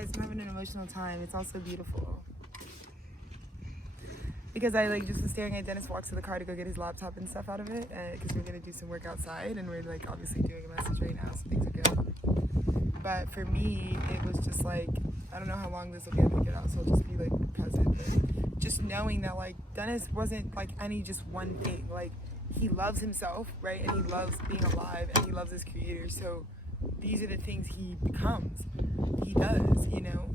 Guys, I'm having an emotional time. It's also beautiful. Because I like just was staring at Dennis walks to the car to go get his laptop and stuff out of it, because we're gonna do some work outside, and we're like obviously doing a message right now, so things are good. But for me, it was just like, I don't know how long this will get out, so I'll just be like present. But just knowing that like Dennis wasn't like any just one thing. Like he loves himself, right? And he loves being alive, and he loves his creator. So these are the things he becomes. He does, you know.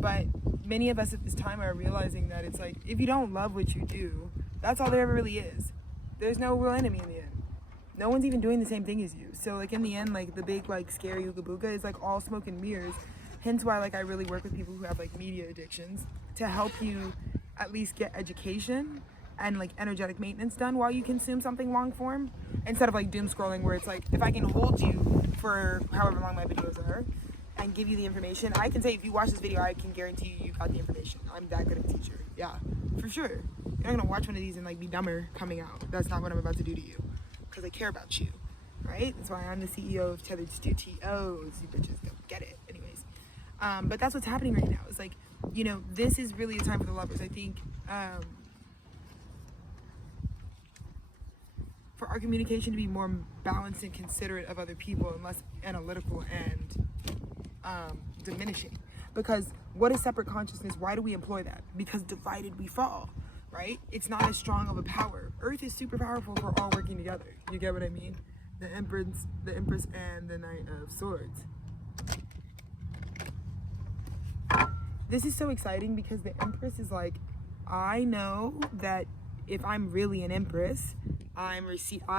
But many of us at this time are realizing that it's like, if you don't love what you do, that's all there ever really is. There's no real enemy in the end. No one's even doing the same thing as you. So like in the end, like the big like scary ooga booga is like all smoke and mirrors. Hence why like I really work with people who have like media addictions to help you at least get education and like energetic maintenance done while you consume something long form, instead of like doom scrolling where it's like, if I can hold you for however long my videos are and give you the information, I can say if you watch this video, I can guarantee you got the information. I'm that good of a teacher. Yeah, for sure. You're not gonna watch one of these and like be dumber coming out. That's not what I'm about to do to you, because I care about you, right? That's why I'm the CEO of Tethered Studios. You bitches don't get it. Anyways, but that's what's happening right now. It's like, you know, this is really a time for the lovers. I think for our communication to be more balanced and considerate of other people and less analytical and diminishing. Because what is separate consciousness? Why do we employ that? Because divided we fall, right? It's not as strong of a power. Earth is super powerful if we're all working together. You get what I mean? The Empress and the Knight of Swords. This is so exciting because the Empress is like, I know that if I'm really an Empress, I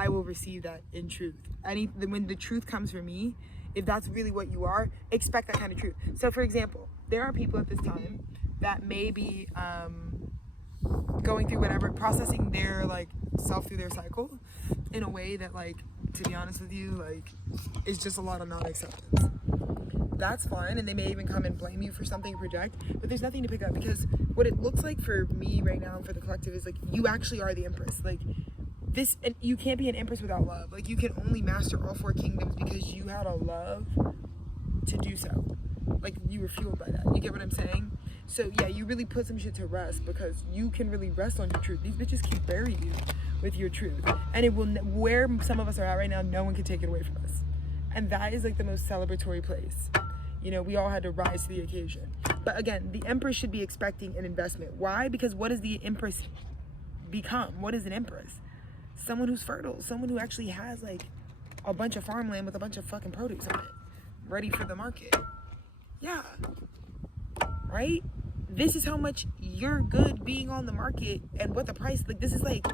will receive that in truth. When the truth comes for me, if that's really what you are, expect that kind of truth. So for example, there are people at this time that may be going through whatever, processing their like self through their cycle in a way that, like, to be honest with you, like, is just a lot of non-acceptance. That's fine, and they may even come and blame you for something you project, but there's nothing to pick up, because what it looks like for me right now and for the collective is like, you actually are the Empress. Like this, and you can't be an Empress without love. Like you can only master all four kingdoms because you had a love to do so. Like you were fueled by that. You get what I'm saying? So yeah, you really put some shit to rest because you can really rest on your truth. These bitches keep burying you with your truth, and it will, where some of us are at right now, no one can take it away from us. And that is like the most celebratory place. You know, we all had to rise to the occasion. But again, the Empress should be expecting an investment. Why? Because what does the Empress become? What is an Empress? Someone who's fertile, someone who actually has like a bunch of farmland with a bunch of fucking produce on it, ready for the market. Yeah, right? This is how much you're good being on the market and what the price, like this is like,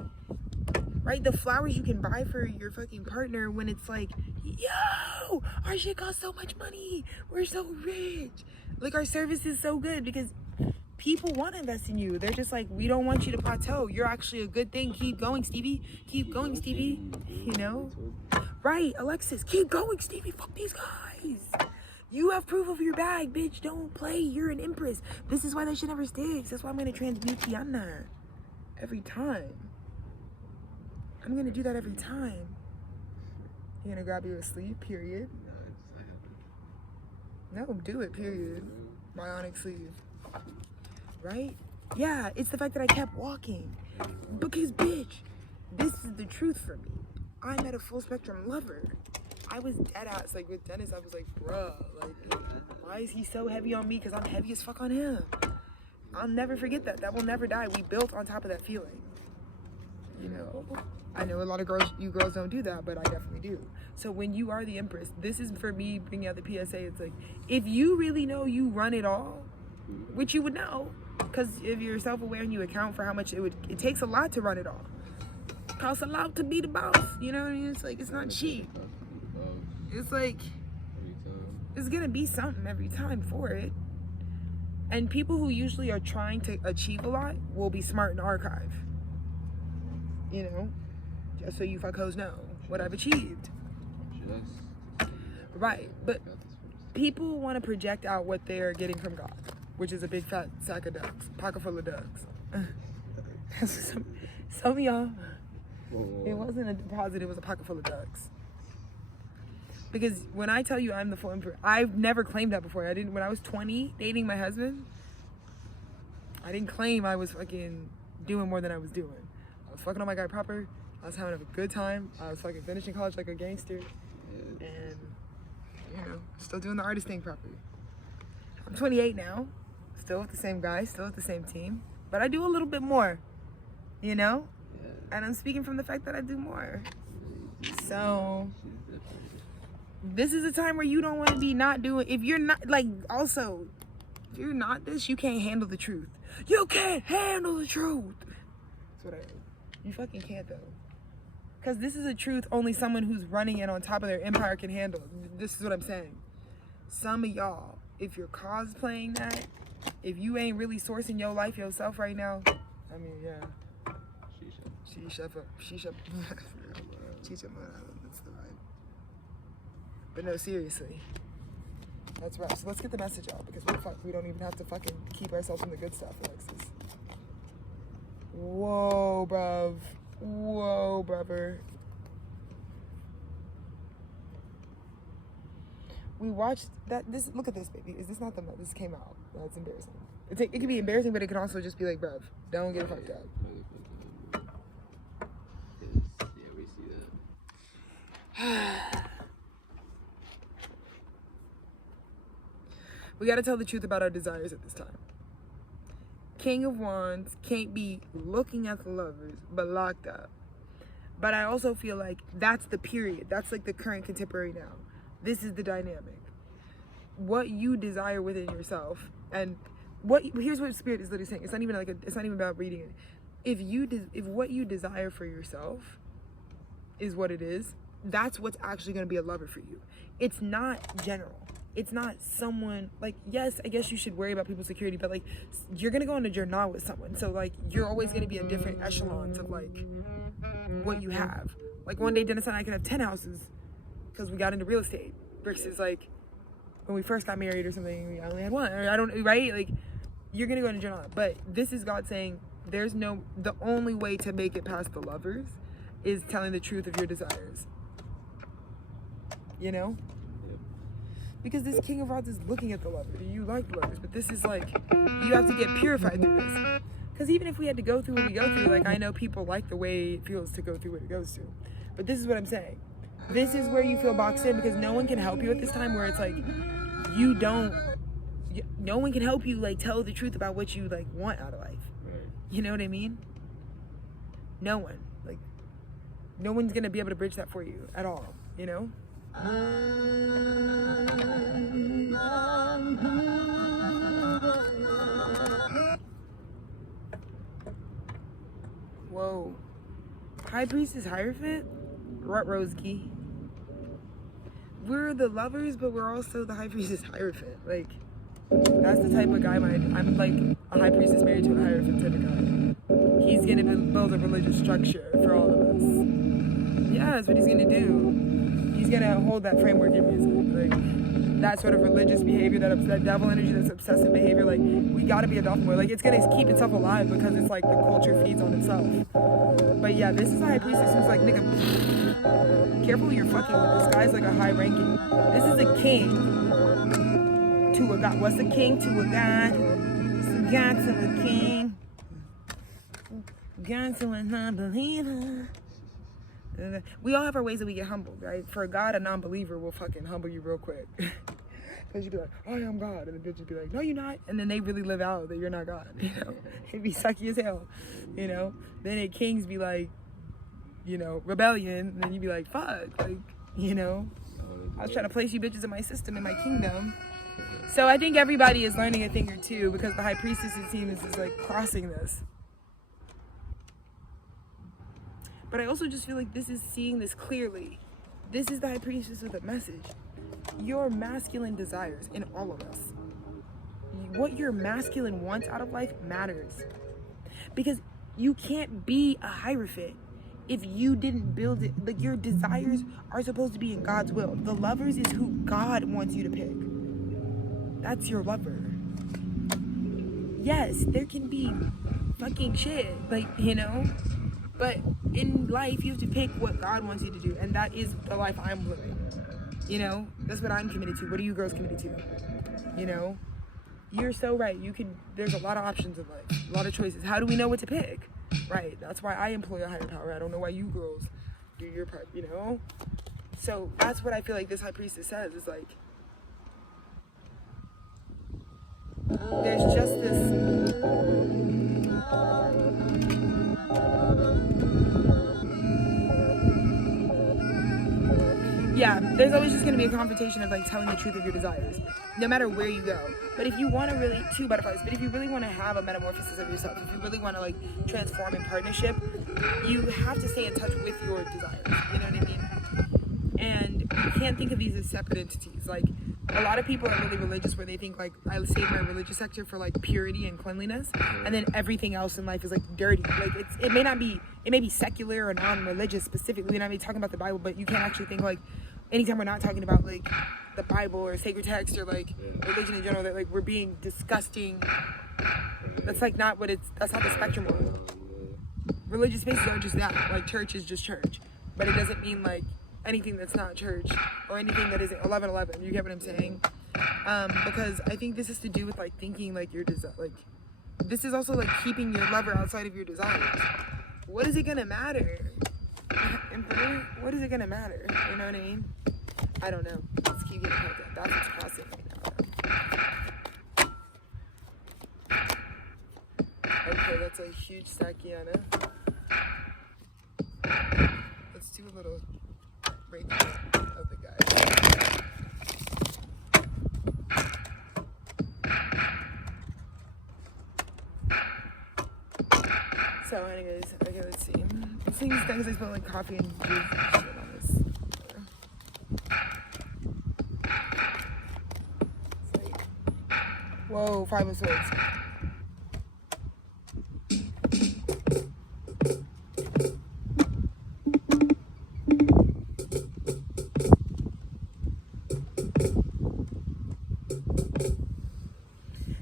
right? The flowers you can buy for your fucking partner when it's like, yo, our shit costs so much money. We're so rich. Like our service is so good because people want to invest in you. They're just like, we don't want you to plateau. You're actually a good thing. Keep going, Stevie. Keep going, Stevie. You know? Right, Alexis. Keep going, Stevie. Fuck these guys. You have proof of your bag, bitch. Don't play. You're an Empress. This is why that shit never sticks. That's why I'm going to transmute Tiana every time. I'm going to do that every time. You're going to grab you a sleeve, period. No, do it, period. Bionic sleeve. Right? Yeah, it's the fact that I kept walking. Because, bitch, this is the truth for me. I met a full spectrum lover. I was dead ass, like with Dennis, I was like, bruh, like, why is he so heavy on me? Because I'm heavy as fuck on him. I'll never forget that. That will never die. We built on top of that feeling. You know, I know a lot of girls, you girls don't do that, but I definitely do. So when you are the Empress, this is for me bringing out the PSA. It's like, if you really know you run it all, which you would know, because if you're self-aware and you account for how much it takes a lot to run it all. It costs a lot to be the boss. You know what I mean? It's like, it's not cheap. It's like, it's gonna be something every time for it. And people who usually are trying to achieve a lot will be smart in archive. You know? Just so you fuckos know what I've achieved. Right, but people want to project out what they're getting from God, which is a big fat sack of ducks, pocket full of ducks. some of y'all, it wasn't a deposit, it was a pocket full of ducks. Because when I tell you I'm the full empress, I've never claimed that before. I didn't. When I was 20, dating my husband, I didn't claim I was fucking doing more than I was doing. I was fucking on my guy proper. I was having a good time. I was fucking finishing college like a gangster. And, you know, still doing the artist thing properly. I'm 28 now. Still with the same guy. Still with the same team. But I do a little bit more. You know? And I'm speaking from the fact that I do more. So, this is a time where you don't want to be not doing... If you're not... Like, also, if you're not this, you can't handle the truth. You can't handle the truth. That's what I heard. You fucking can't, though. Because this is a truth only someone who's running it on top of their empire can handle. This is what I'm saying. Some of y'all, if you're cosplaying that, if you ain't really sourcing your life yourself right now, I mean, yeah. Shisha. That's the vibe. But no, seriously. That's right. So let's get the message out because we don't even have to fucking keep ourselves from the good stuff, Alexis. Whoa, bruv. Whoa, brother. We watched that. Look at this, baby. Is this not the? This came out. That's embarrassing. It could be embarrassing, but it can also just be like, bruv, don't get fucked up. Yeah, we see that. We gotta tell the truth about our desires at this time. King of Wands can't be looking at the lovers, but locked up. But I also feel like that's the period. That's like the current contemporary now. This is the dynamic. What you desire within yourself, and here's what Spirit is literally saying. It's not even it's not even about reading it. If what you desire for yourself is what it is, that's what's actually going to be a lover for you. It's not general. It's not someone, like, yes, I guess you should worry about people's security, but, like, you're going to go on a journey with someone. So, like, you're always going to be in different echelons of, like, what you have. Like, one day, Dennis and I could have 10 houses because we got into real estate versus, like, when we first got married or something, we only had one. Or I don't, right? Like, you're going to go on a journey. But this is God saying the only way to make it past the lovers is telling the truth of your desires. You know? Because this King of Rods is looking at the lover. You like lovers, but this is like, you have to get purified through this. Because even if we had to go through what we go through, like, I know people like the way it feels to go through what it goes through. But this is what I'm saying. This is where you feel boxed in because no one can help you at this time where it's like, no one can help you, like, tell the truth about what you, like, want out of life. You know what I mean? No one. Like, no one's going to be able to bridge that for you at all, you know? Whoa. High Priestess Hierophant? Roski. We're the lovers, but we're also the High Priestess Hierophant. Like, that's the type of guy I'm like a High Priestess married to a Hierophant type of guy. He's gonna build a religious structure for all of us. Yeah, that's what he's gonna do. He's gonna hold that framework in music, like that sort of religious behavior, that devil energy, that's obsessive behavior. Like, we gotta be a dolphin boy. Like, it's gonna keep itself alive because it's like the culture feeds on itself. But yeah, this is a High Priestess who's like, nigga, careful you're fucking with this guy's like a high ranking. This is a king to a god. What's a king to a god? It's a god to a king. God to a non-believer. We all have our ways that we get humbled, right? For God, a non-believer will fucking humble you real quick. Because you'd be like, I am God. And the bitch would be like, no, you're not. And then they really live out that you're not God, you know? It'd be sucky as hell, you know? Then at Kings be like, you know, rebellion. And then you'd be like, fuck, like, you know? I was trying to place you bitches in my system, in my kingdom. So I think everybody is learning a thing or two because the High Priestess's team is like crossing this. But I also just feel like this is seeing this clearly. This is the High Priestess with a message. Your masculine desires in all of us. What your masculine wants out of life matters. Because you can't be a Hierophant if you didn't build it. Like, your desires are supposed to be in God's will. The lovers is who God wants you to pick. That's your lover. Yes, there can be fucking shit, like, you know? But in life, you have to pick what God wants you to do, and that is the life I'm living. You know, that's what I'm committed to. What are you girls committed to? You know, you're so right. There's a lot of options in life, a lot of choices. How do we know what to pick? Right. That's why I employ a higher power. I don't know why you girls do your part, you know? So that's what I feel like this high priestess says is like, there's just this. Yeah, there's always just gonna be a confrontation of like telling the truth of your desires, no matter where you go. But if you want to really, two butterflies, but if you really want to have a metamorphosis of yourself, if you really want to like transform in partnership, you have to stay in touch with your desires. You know what I mean? And you can't think of these as separate entities. Like a lot of people are really religious where they think like I save my religious sector for like purity and cleanliness, and then everything else in life is like dirty. Like it may be secular or non-religious specifically. We're not be talking about the Bible, but you can't actually think like anytime we're not talking about like the Bible or sacred text or like religion in general, that like we're being disgusting. That's like not what that's not the spectrum of it. Religious spaces are just that. Like church is just church, but it doesn't mean like anything that's not church or anything that isn't 11:11. You get what I'm saying? Because I think this has to do with like thinking like your like this is also like keeping your lover outside of your desires. What is it gonna matter? What is it gonna matter? You know what I mean? I don't know. Let's keep getting held up. That's what's crossing right now. Okay, that's a huge Stackiana. Let's do a little break of the guy. So anyways, okay, let's see. This thing's done because I spilled like coffee and juice and shit on this. It's like, whoa, 5 of Swords.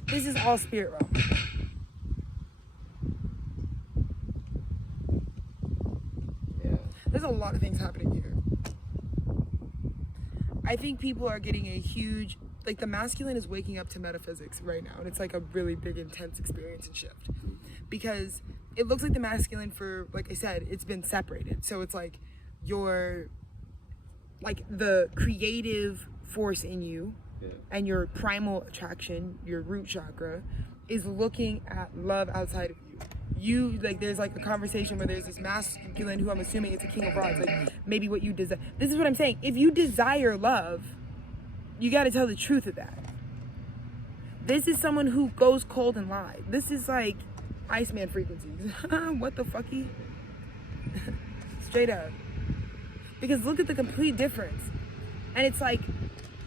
This is all spirit realm. There's a lot of things happening here. I think people are getting a huge, like the masculine is waking up to metaphysics right now. And it's like a really big, intense experience and shift. Because it looks like the masculine for, like I said, it's been separated. So it's like your, like the creative force in you and your primal attraction, your root chakra, is looking at love outside of you. You, like, there's like a conversation where there's this masculine who I'm assuming it's a king of rods, like maybe what you desire. This is what I'm saying. If you desire love, you got to tell the truth of that. This is someone who goes cold and lies. This is like Iceman frequencies. What the fucky? Straight up. Because look at the complete difference. And it's like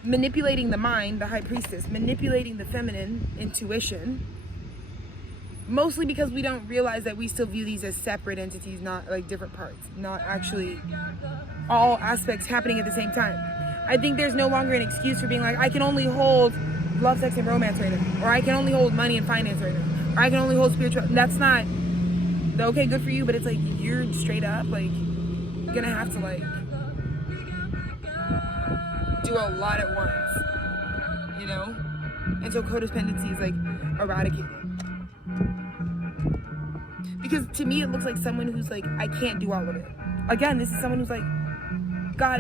manipulating the mind, the high priestess, manipulating the feminine intuition. Mostly because we don't realize that we still view these as separate entities, not like different parts, not actually all aspects happening at the same time. I think there's no longer an excuse for being like, I can only hold love, sex, and romance right now, or I can only hold money and finance right now, or I can only hold spiritual. That's not, okay, good for you, but it's like, you're straight up, like, gonna have to like, do a lot at once, you know? And so codependency is like eradicated. Because to me, it looks like someone who's like, I can't do all of it. Again, this is someone who's like, God,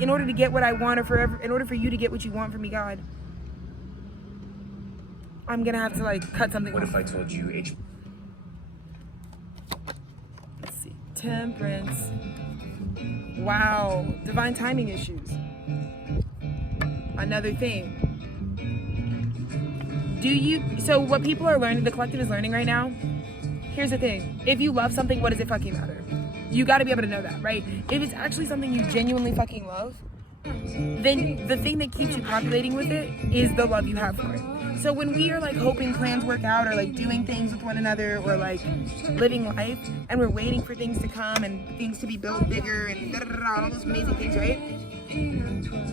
in order to get what I want, or in order for you to get what you want from me, God, I'm gonna have to like cut something. What if I told you Let's see. Temperance. Wow. Divine timing issues. Another thing. So what people are learning, the collective is learning right now, here's the thing. If you love something, what does it fucking matter? You gotta be able to know that, right? If it's actually something you genuinely fucking love, then the thing that keeps you populating with it is the love you have for it. So when we are like hoping plans work out, or like doing things with one another, or like living life, and we're waiting for things to come and things to be built bigger and all those amazing things, right?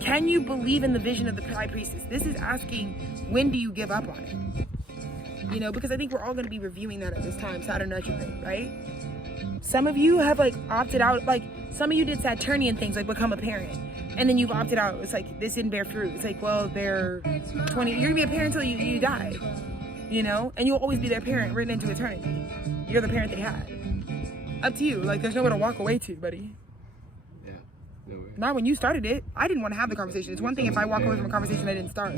Can you believe in the vision of the high priestess? This is asking, when do you give up on it? You know, because I think we're all going to be reviewing that at this time, Saturn retrograde, right? Some of you have like opted out, like some of you did Saturnian things, like become a parent. and then you've opted out. It's like, this didn't bear fruit. It's like, well, they're 20. You're gonna be a parent until you die, you know? And you'll always be their parent written into eternity. You're the parent they had. Up to you. Like, there's nowhere to walk away to, buddy. Yeah, nowhere. Not when you started it. I didn't want to have the conversation. It's one thing if I walk away from a conversation I didn't start.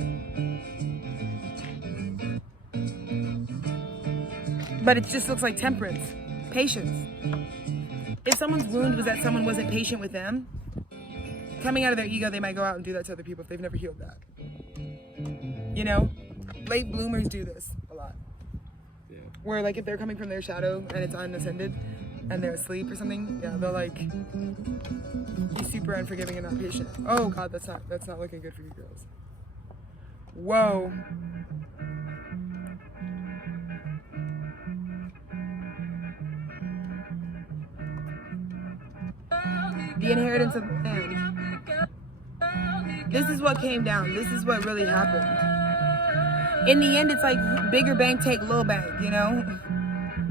But it just looks like temperance. Patience. If someone's wound was that someone wasn't patient with them, coming out of their ego, they might go out and do that to other people if they've never healed that. You know? Late bloomers do this a lot. Yeah. Where, like, if they're coming from their shadow and it's unascended and they're asleep or something, yeah, they'll, like, be super unforgiving and not patient. Oh, God, that's not looking good for you girls. Whoa. The inheritance of the land. This is what came down. This is what really happened. In the end, it's like bigger bank take little bank, you know?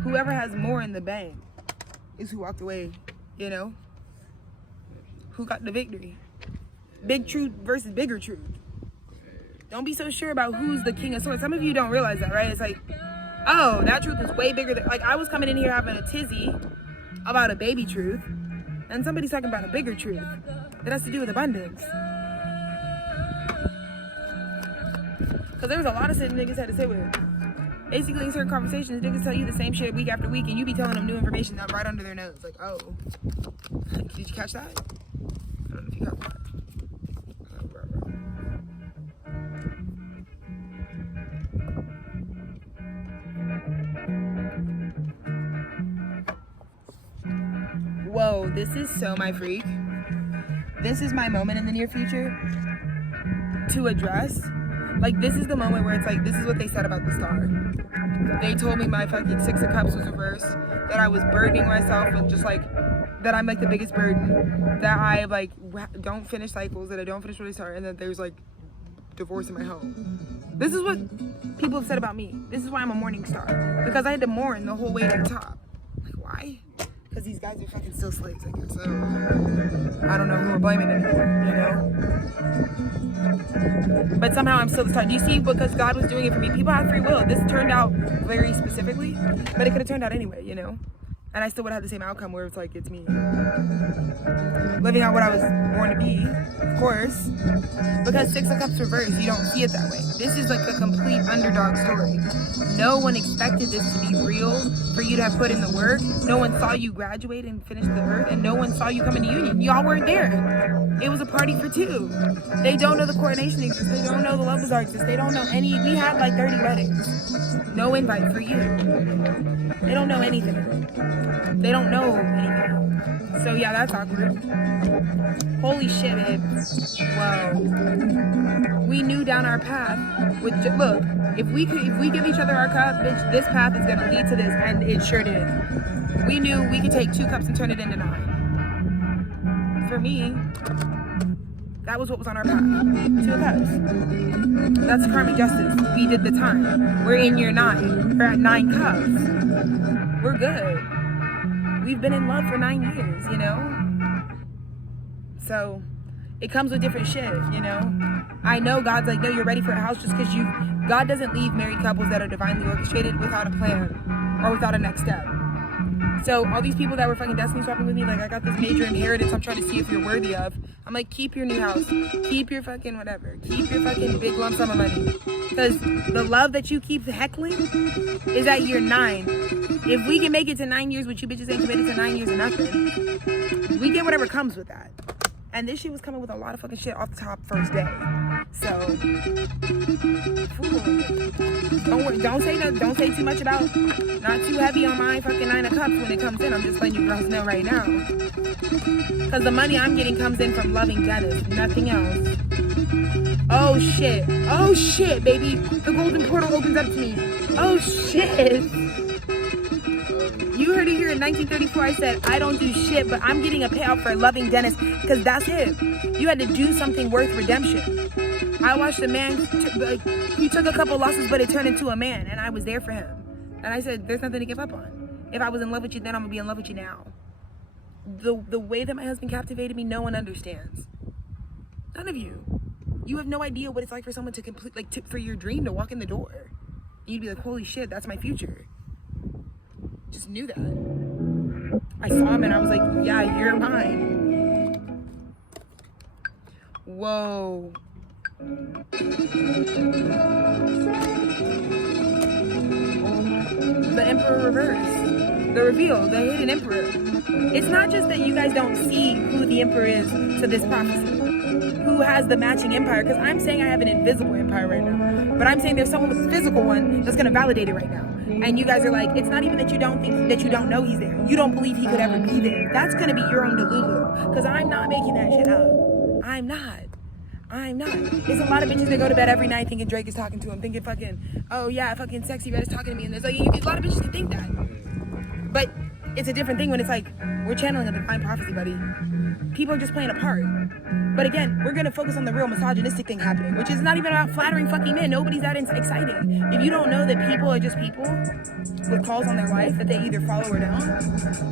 Whoever has more in the bank is who walked away, you know? Who got the victory. Big truth versus bigger truth. Don't be so sure about who's the king of swords. Some of you don't realize that, right? It's like, oh, that truth is way bigger than, like, I was coming in here having a tizzy about a baby truth, and somebody's talking about a bigger truth that has to do with abundance. Because there was a lot of shit niggas had to say with it. Basically, in certain conversations, niggas tell you the same shit week after week, and you be telling them new information that right under their nose. Like, oh, did you catch that? I don't know if you caught that. Oh, bro. Whoa, this is so my freak. This is my moment in the near future to address. Like, this is the moment where it's like, this is what they said about the star. They told me my fucking 6 of Cups was reversed, that I was burdening myself with just like, that I'm like the biggest burden, that I like don't finish cycles, that I don't finish what I start, and that there's like divorce in my home. This is what people have said about me. This is why I'm a morning star. Because I had to mourn the whole way to the top. Like, why? Because these guys are fucking still slaves, I guess. So, I don't know who we're blaming anymore, you know? But somehow I'm still the star. Do you see? Because God was doing it for me. People have free will. This turned out very specifically, but it could have turned out anyway, you know? And I still would have the same outcome where it's like, it's me. Living out what I was born to be, of course. Because 6 of Cups reversed, you don't see it that way. This is like a complete underdog story. No one expected this to be real, for you to have put in the work. No one saw you graduate and finish the earth, and no one saw you come into union. Y'all weren't there. It was a party for 2. They don't know the coronation exists. They don't know the love bazaar exists. They don't know any. We had like 30 weddings. No invite for you. They don't know anything. They don't know anything. So yeah, that's awkward. Holy shit, babe. Whoa. We knew down our path. Look, if we give each other our cup, bitch, this path is gonna lead to this, and it sure did. We knew we could take 2 cups and turn it into 9. For me, that was what was on our path. 2 cups. That's karmic justice. We did the time. We're in year 9. We're at 9 cups. We're good. We've been in love for 9 years, you know? So, it comes with different shit, you know? I know God's like, no, you're ready for a house just because God doesn't leave married couples that are divinely orchestrated without a plan or without a next step. So, all these people that were fucking destiny swapping with me, like, I got this major inheritance I'm trying to see if you're worthy of. I'm like, keep your new house. Keep your fucking whatever. Keep your fucking big lump sum of money. Because the love that you keep heckling is at year 9. If we can make it to 9 years, which you bitches ain't committed to 9 years or nothing, we get whatever comes with that. And this shit was coming with a lot of fucking shit off the top first day. So, don't say too much about, not too heavy on my fucking 9 of Cups when it comes in. I'm just letting you girls know right now. Because the money I'm getting comes in from loving Dennis, nothing else. Oh shit, baby. The golden portal opens up to me. Oh shit. You heard it here in 1934. I said, I don't do shit, but I'm getting a payout for loving Dennis, because that's him. You had to do something worth redemption. I watched a man, he took a couple losses, but it turned into a man, and I was there for him. And I said, there's nothing to give up on. If I was in love with you then, I'm going to be in love with you now. The way that my husband captivated me, no one understands. None of you. You have no idea what it's like for someone to complete, like, for your dream to walk in the door. You'd be like, holy shit, that's my future. Just knew that. I saw him and I was like, yeah, you're mine. Whoa. The Emperor reverse. The reveal, the hidden Emperor. It's not just that you guys don't see who the Emperor is to this prophecy. Who has the matching empire, because I'm saying I have an invisible empire right now, but I'm saying there's someone with a physical one that's going to validate it right now. And you guys are like, it's not even that you don't think, that you don't know he's there. You don't believe he could ever be there. That's going to be your own delulu, because I'm not making that shit up. I'm not. There's a lot of bitches that go to bed every night thinking Drake is talking to him, thinking fucking, oh yeah, fucking Sexy Red is talking to me, and there's like, a lot of bitches that think that. But it's a different thing when it's like, we're channeling a divine prophecy, buddy. People are just playing a part. But again, we're gonna focus on the real misogynistic thing happening, which is not even about flattering fucking men. Nobody's that exciting. If you don't know that people are just people with calls on their life that they either follow or don't,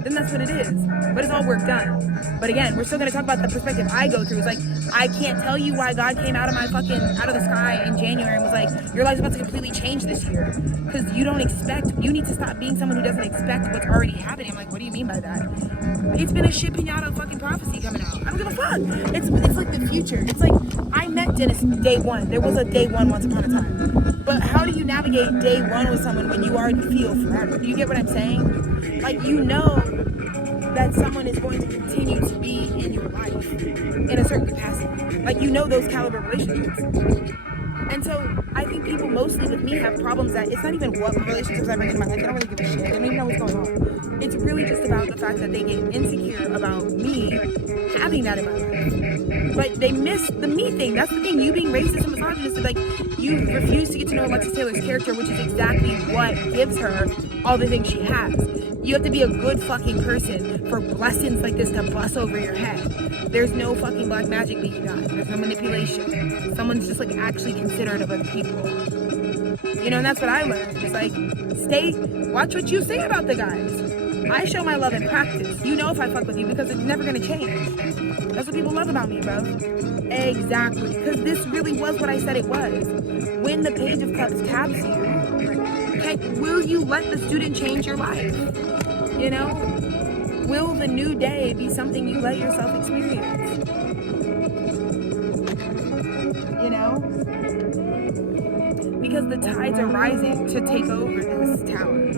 then that's what it is. But it's all work done. But again, we're still gonna talk about the perspective I go through. It's like, I can't tell you why God came out of the sky in January and was like, your life's about to completely change this year. Because you need to stop being someone who doesn't expect what's already happening. I'm like, what do you mean by that? It's been a shit pinata fucking prophecy coming out. I don't give a fuck. It's like the future. It's like, I met Dennis day one. There was a day one once upon a time. But how do you navigate day one with someone when you already feel forever? Do you get what I'm saying? Like, you know that someone is going to continue to be in your life in a certain capacity. Like, you know those caliber relationships. And so I think people mostly with me have problems that it's not even what relationships I bring into my life. They don't really give a shit. They don't even know what's going on. It's really just about the fact that they get insecure about me having that in my life. But they miss the me thing. That's the thing. You being racist and misogynist is like, you refuse to get to know Alexis Taylor's character, which is exactly what gives her all the things she has. You have to be a good fucking person for blessings like this to bust over your head. There's no fucking black magic being done. There's no manipulation. Someone's just like actually considerate of other people. You know, and that's what I learned. It's like, watch what you say about the guys. I show my love in practice. You know if I fuck with you because it's never gonna change. That's what people love about me, bro. Exactly. Because this really was what I said it was. When the Page of Cups taps you, will you let the student change your life? You know? Will the new day be something you let yourself experience? You know? Because the tides are rising to take over this tower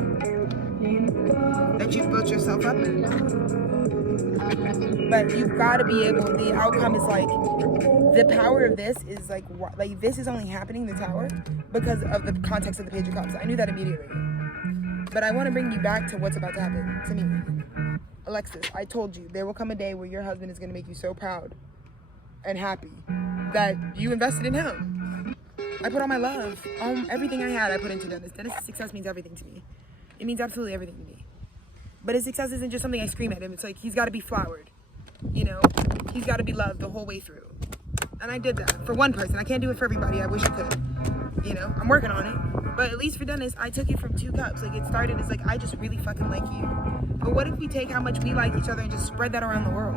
that you've built yourself up in. But you've got to be able, the outcome is like, the power of this is like this is only happening, the tower, because of the context of the Page of Cups. I knew that immediately. But I want to bring you back to what's about to happen to me. Alexis, I told you, there will come a day where your husband is going to make you so proud and happy that you invested in him. I put all my love, everything I had, I put into Dennis. Dennis' success means everything to me. It means absolutely everything to me. But his success isn't just something I scream at him. It's like, he's got to be flowered. You know, he's got to be loved the whole way through. And I did that for one person. I can't do it for everybody. I wish I could. You know, I'm working on it. But at least for Dennis, I took it from 2 cups. Like, it started as like, I just really fucking like you. But what if we take how much we like each other and just spread that around the world?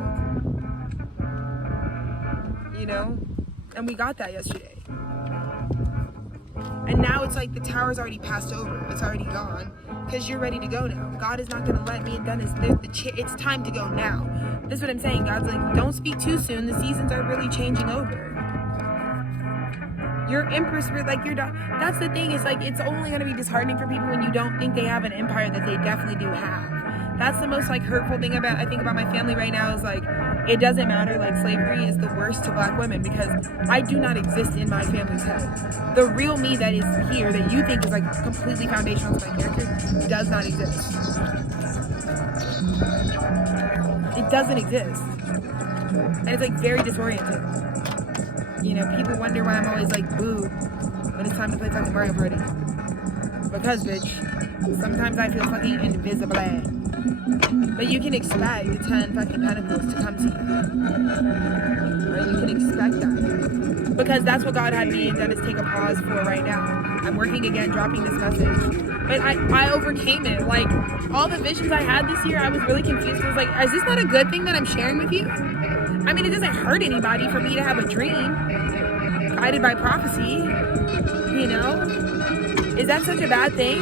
You know? And we got that yesterday. And now it's like the tower's already passed over. It's already gone. Because you're ready to go now. God is not going to let me and Dennis, it's time to go now. This is what I'm saying. God's like, don't speak too soon. The seasons are really changing over. Your empress, like that's the thing, is like, it's only going to be disheartening for people when you don't think they have an empire that they definitely do have. That's the most like hurtful thing I think about my family right now is like, it doesn't matter, like slavery is the worst to black women because I do not exist in my family's head. The real me that is here, that you think is like completely foundational to my character, does not exist. It doesn't exist. And it's like very disorienting. You know, people wonder why I'm always like boo when it's time to play fucking Mario Party. Because, bitch, sometimes I feel fucking invisible. But you can expect the 10 fucking Pentacles to come to you. Right? You can expect that. Because that's what God had me and Dennis take a pause for right now. I'm working again, dropping this message. But I overcame it. Like, all the visions I had this year, I was really confused. I was like, is this not a good thing that I'm sharing with you? I mean, it doesn't hurt anybody for me to have a dream guided by prophecy, you know? Is that such a bad thing?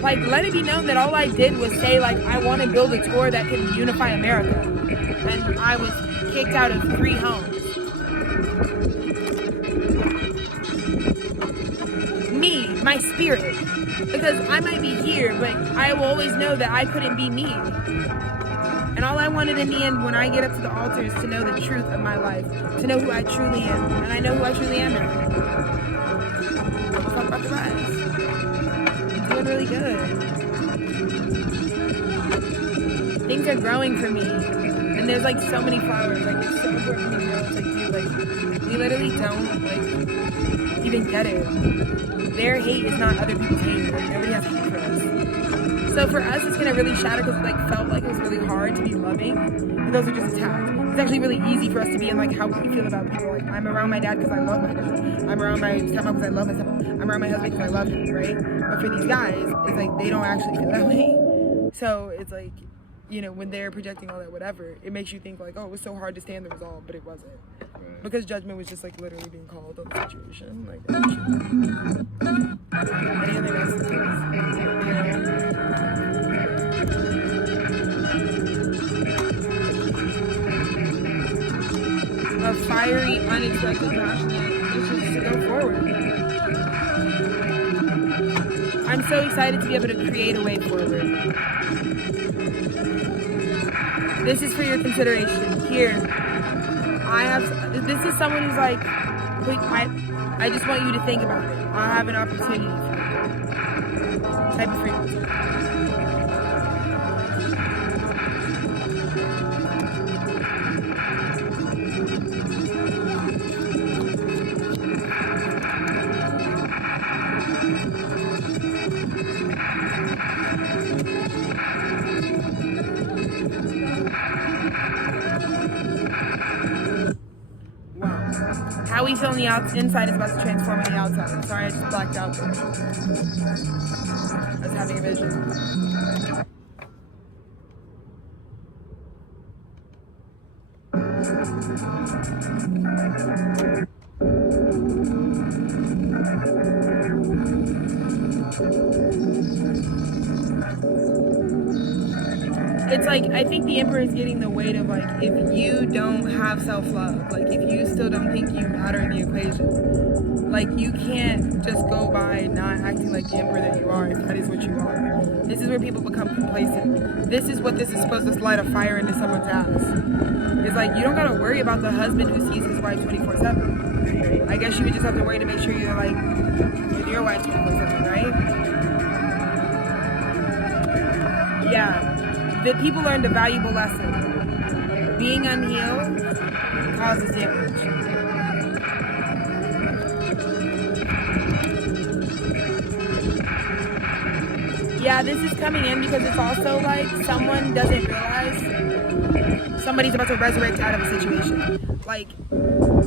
Like, let it be known that all I did was say, like, I want to build a tour that can unify America. And I was kicked out of 3 homes. Me, my spirit. Because I might be here, but I will always know that I couldn't be me. And all I wanted in the end when I get up to the altar is to know the truth of my life, to know who I truly am. And I know who I truly am now. We'll talk about the rest. I'm doing really good. Things are growing for me. And there's like so many flowers. Like it's so important for me to know. It's like, dude, like we literally don't like even get it. Their hate is not other people's hate. Like nobody has hate for us. So for us, it's gonna really shatter because it like felt like it was really hard to be loving. And those are just attacks. It's actually really easy for us to be in like how we feel about people. Like I'm around my dad because I love my dad. I'm around my stepmom because I love my stepmom. I'm around my husband because I love him, right? But for these guys, it's like they don't actually feel that way. So it's like, you know, when they're projecting all that whatever, it makes you think like, oh, it was so hard to stand the resolve, but it wasn't. Because judgment was just like literally being called on the situation. Like, any other messages? You know? A fiery, unexpected, passionate, it's just to go forward. I'm so excited to be able to create a way forward. This is for your consideration. Here, this is someone who's like, I just want you to think about it. I have an opportunity for you. Type of frequency. How we feel on the inside is about to transform on the outside. I'm sorry, I just blacked out there. I was having a vision. It's like, I think the Emperor is getting the weight of like, if you don't have self-love, like if you still don't think you matter in the equation, like you can't just go by not acting like the Emperor that you are, if that is what you are. This is where people become complacent. This is what this is supposed to light a fire into someone's ass. It's like, you don't gotta worry about the husband who sees his wife 24/7. I guess you would just have to worry to make sure you're like, with your wife 24/7, right? Yeah. That people learned a valuable lesson. Being unhealed causes damage. Yeah, this is coming in because it's also like someone doesn't realize somebody's about to resurrect out of a situation. Like,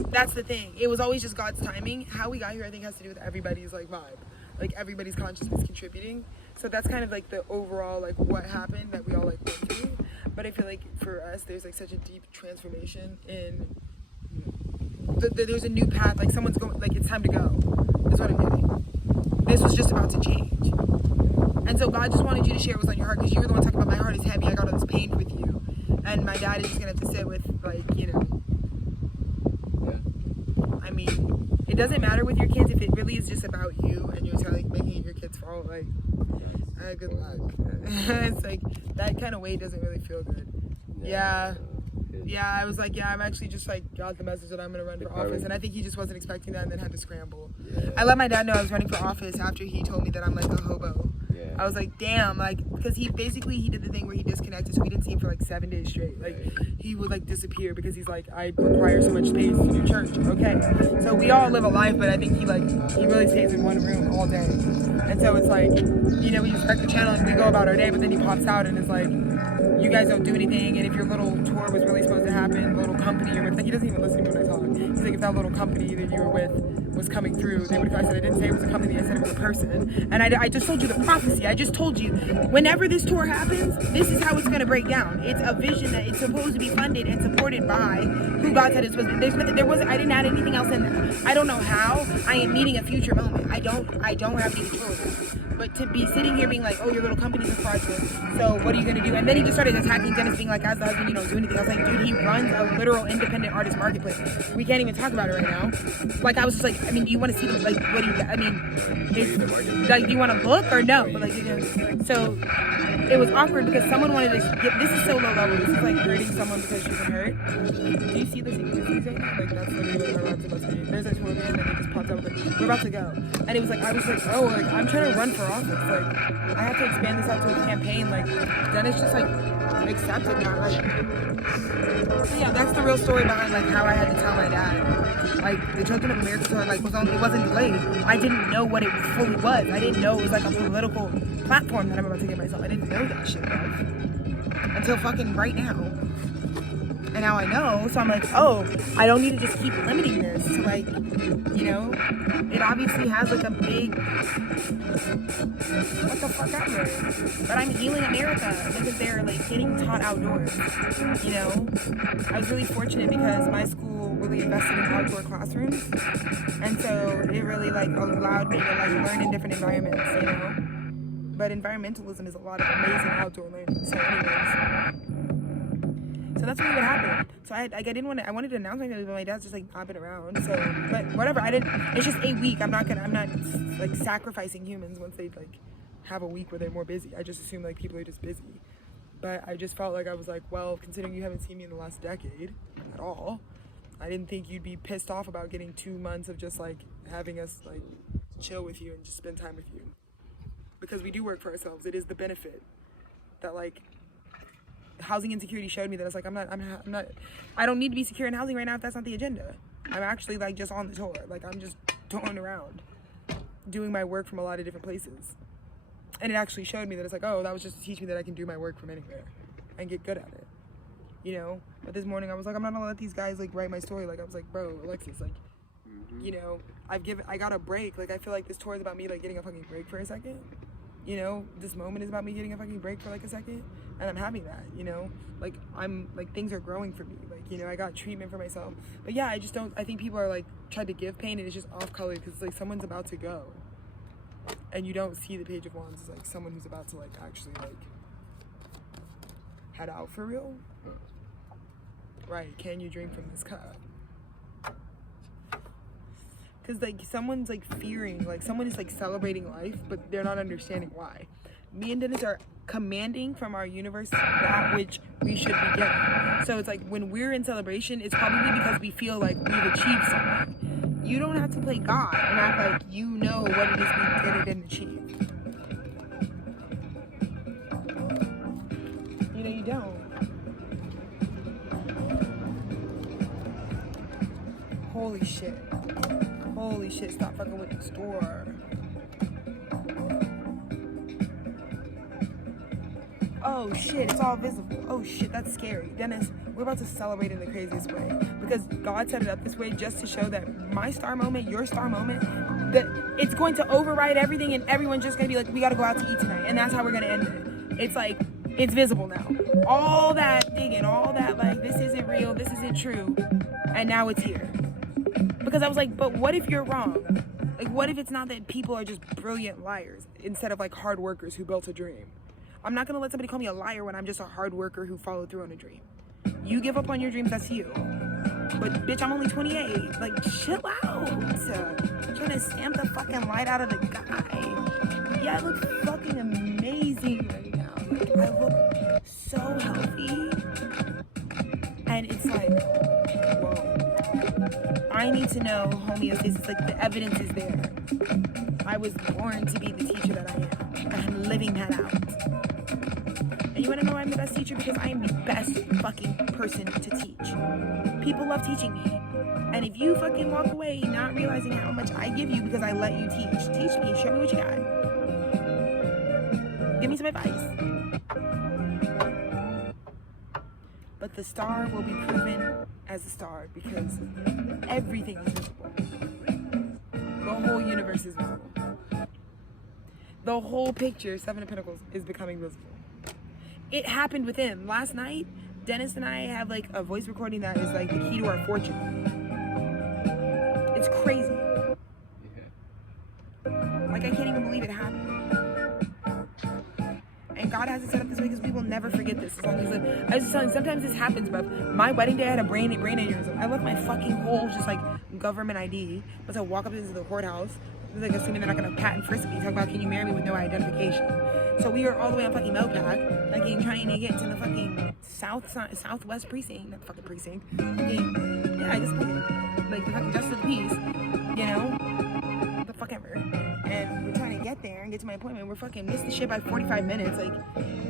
that's the thing. It was always just God's timing. How we got here, I think, has to do with everybody's like vibe. Like everybody's consciousness contributing. So that's kind of like the overall like what happened that we all like went through. But I feel like for us, there's like such a deep transformation in. There's a new path. Like someone's going. Like it's time to go. That's what I'm getting. This was just about to change. And so God just wanted you to share what was on your heart because you were the one talking about my heart is heavy. I got all this pain with you, and my dad is just gonna have to sit with like I mean, it doesn't matter with your kids if it really is just about you and you're making it your kids' fault. Like, good luck. It's like that kind of weight doesn't really feel good. Yeah. I was like, I'm actually just like got the message that I'm gonna run for office, and I think he just wasn't expecting that and then had to scramble. I let my dad know I was running for office after he told me that I'm like a hobo. I was like, damn, like, because he did the thing where he disconnected, so we didn't see him for like 7 days straight. Like, he would like disappear because he's like, I require so much space to do church. Okay, so we all live a life, but I think he really stays in one room all day. And so it's like, we respect the channel and we go about our day, but then he pops out and is like, you guys don't do anything, and if your little tour was really supposed to happen, little company you're with, like, he doesn't even listen to me when I talk. He's like, if that little company that you were with was coming through. They would have said I didn't say it was a company, I said it was a person. And I just told you the prophecy. I just told you, whenever this tour happens, this is how it's going to break down. It's a vision that it's supposed to be funded and supported by who God said it's supposed to be. I didn't add anything else in there. I don't know how. I am meeting a future moment. I don't have any control of it. But to be sitting here being like, oh, your little company's a fraudulent, so what are you gonna do? And then he just started attacking Dennis, being like, as the husband, you don't do anything. I was like, dude, he runs a literal independent artist marketplace. We can't even talk about it right now. Like, I was just like, I mean, do you want to see them? Like, what do you? I mean, it's, like, do you want to look or no? But like, you know, so it was awkward because someone wanted to. This is so low level. This is like hurting someone because she's been hurt. Do you see the synchronicities right now? Like, that's literally what our lives about to be. There's a tour man, and it just popped up. Like, we're about to go, and it was like, I was like, oh, like I'm trying to run for office. Like, I have to expand this out to a campaign. Like, Dennis just like accepted that. Like, so yeah, that's the real story behind like how I had to tell my dad. Like, the Children of America tour, like, it wasn't delayed. I didn't know what it fully was. I didn't know it was like a political platform that I'm about to give myself. I didn't know that shit until fucking right now. And now I know, so I'm like, oh, I don't need to just keep limiting this to like, you know, it obviously has like a big, what the fuck ever. But I'm healing America because they're like getting taught outdoors, you know. I was really fortunate because my school really invested in outdoor classrooms, and so it really like allowed me to like learn in different environments, you know. But environmentalism is a lot of amazing outdoor learning. So anyways, so that's really what happened. So I wanted to announce myself, but my dad's just like not been around. So, but whatever, it's just a week. I'm not like sacrificing humans once they like have a week where they're more busy. I just assume like people are just busy. But I just felt like I was like, well, considering you haven't seen me in the last decade at all, I didn't think you'd be pissed off about getting 2 months of just like having us like chill with you and just spend time with you. Because we do work for ourselves. It is the benefit that like housing insecurity showed me that it's like I don't need to be secure in housing right now if that's not the agenda. I'm actually like just on the tour. Like I'm just touring around doing my work from a lot of different places. And it actually showed me that it's like, oh, that was just to teach me that I can do my work from anywhere and get good at it. You know? But this morning I was like, I'm not gonna let these guys like write my story. Like I was like, bro, Alexis, like, you know, I got a break. Like I feel like this tour is about me like getting a fucking break for a second. You know, this moment is about me getting a fucking break for like a second, and I'm having that, you know, like I'm like things are growing for me, like, you know, I got treatment for myself. But yeah, I think people are like tried to give pain and it's just off color because it's like someone's about to go and you don't see the Page of Wands as like someone who's about to like actually like head out for real. Right, can you drink from this cup? Because like someone's like fearing, like someone is like celebrating life, but they're not understanding why. Me and Dennis are commanding from our universe that which we should be getting. So it's like when we're in celebration, it's probably because we feel like we've achieved something. You don't have to play God and act like you know what it is we did it and achieved. You know, you don't. Holy shit. Holy shit, stop fucking with the store. Oh shit, it's all visible. Oh shit, that's scary. Dennis, we're about to celebrate in the craziest way. Because God set it up this way just to show that my star moment, your star moment, that it's going to override everything and everyone's just gonna be like, we gotta go out to eat tonight. And that's how we're gonna end it. It's like, it's visible now. All that digging, all that like, this isn't real, this isn't true. And now it's here. Because I was like, but what if you're wrong? Like, what if it's not that people are just brilliant liars instead of like hard workers who built a dream? I'm not gonna let somebody call me a liar when I'm just a hard worker who followed through on a dream. You give up on your dreams, that's you. But bitch, I'm only 28. Like, chill out. Trying to stamp the fucking light out of the guy. Yeah, I look fucking amazing right now. Like, I look so healthy. And it's like, whoa. I need to know homeostasis, like the evidence is there. I was born to be the teacher that I am. I'm living that out. And you wanna know why I'm the best teacher? Because I am the best fucking person to teach. People love teaching me. And if you fucking walk away not realizing how much I give you because I let you teach me, show me what you got. Give me some advice. But the star will be proven as a star because everything is visible. whole universe is visible. The whole picture, Seven of Pentacles, is becoming visible. It happened within. Last night, Dennis and I have like a voice recording that is like the key to our fortune. It's crazy. Like, I can't even believe it happened. And God has it set up this way because we will never forget this as long as I was just telling you, sometimes this happens, but my wedding day I had a brain aneurysm. I left my fucking whole just like government ID. But I walk up into the courthouse, like assuming they're not gonna pat and frisk me, talk about can you marry me with no identification. So we were all the way on fucking Mopac, like trying to get to the fucking southwest precinct, not the fucking precinct. Fucking, yeah, I just like the fucking justice of the peace, you know, the fuck ever. And we're trying to get there and get to my appointment. We're fucking missed the shit by 45 minutes. Like,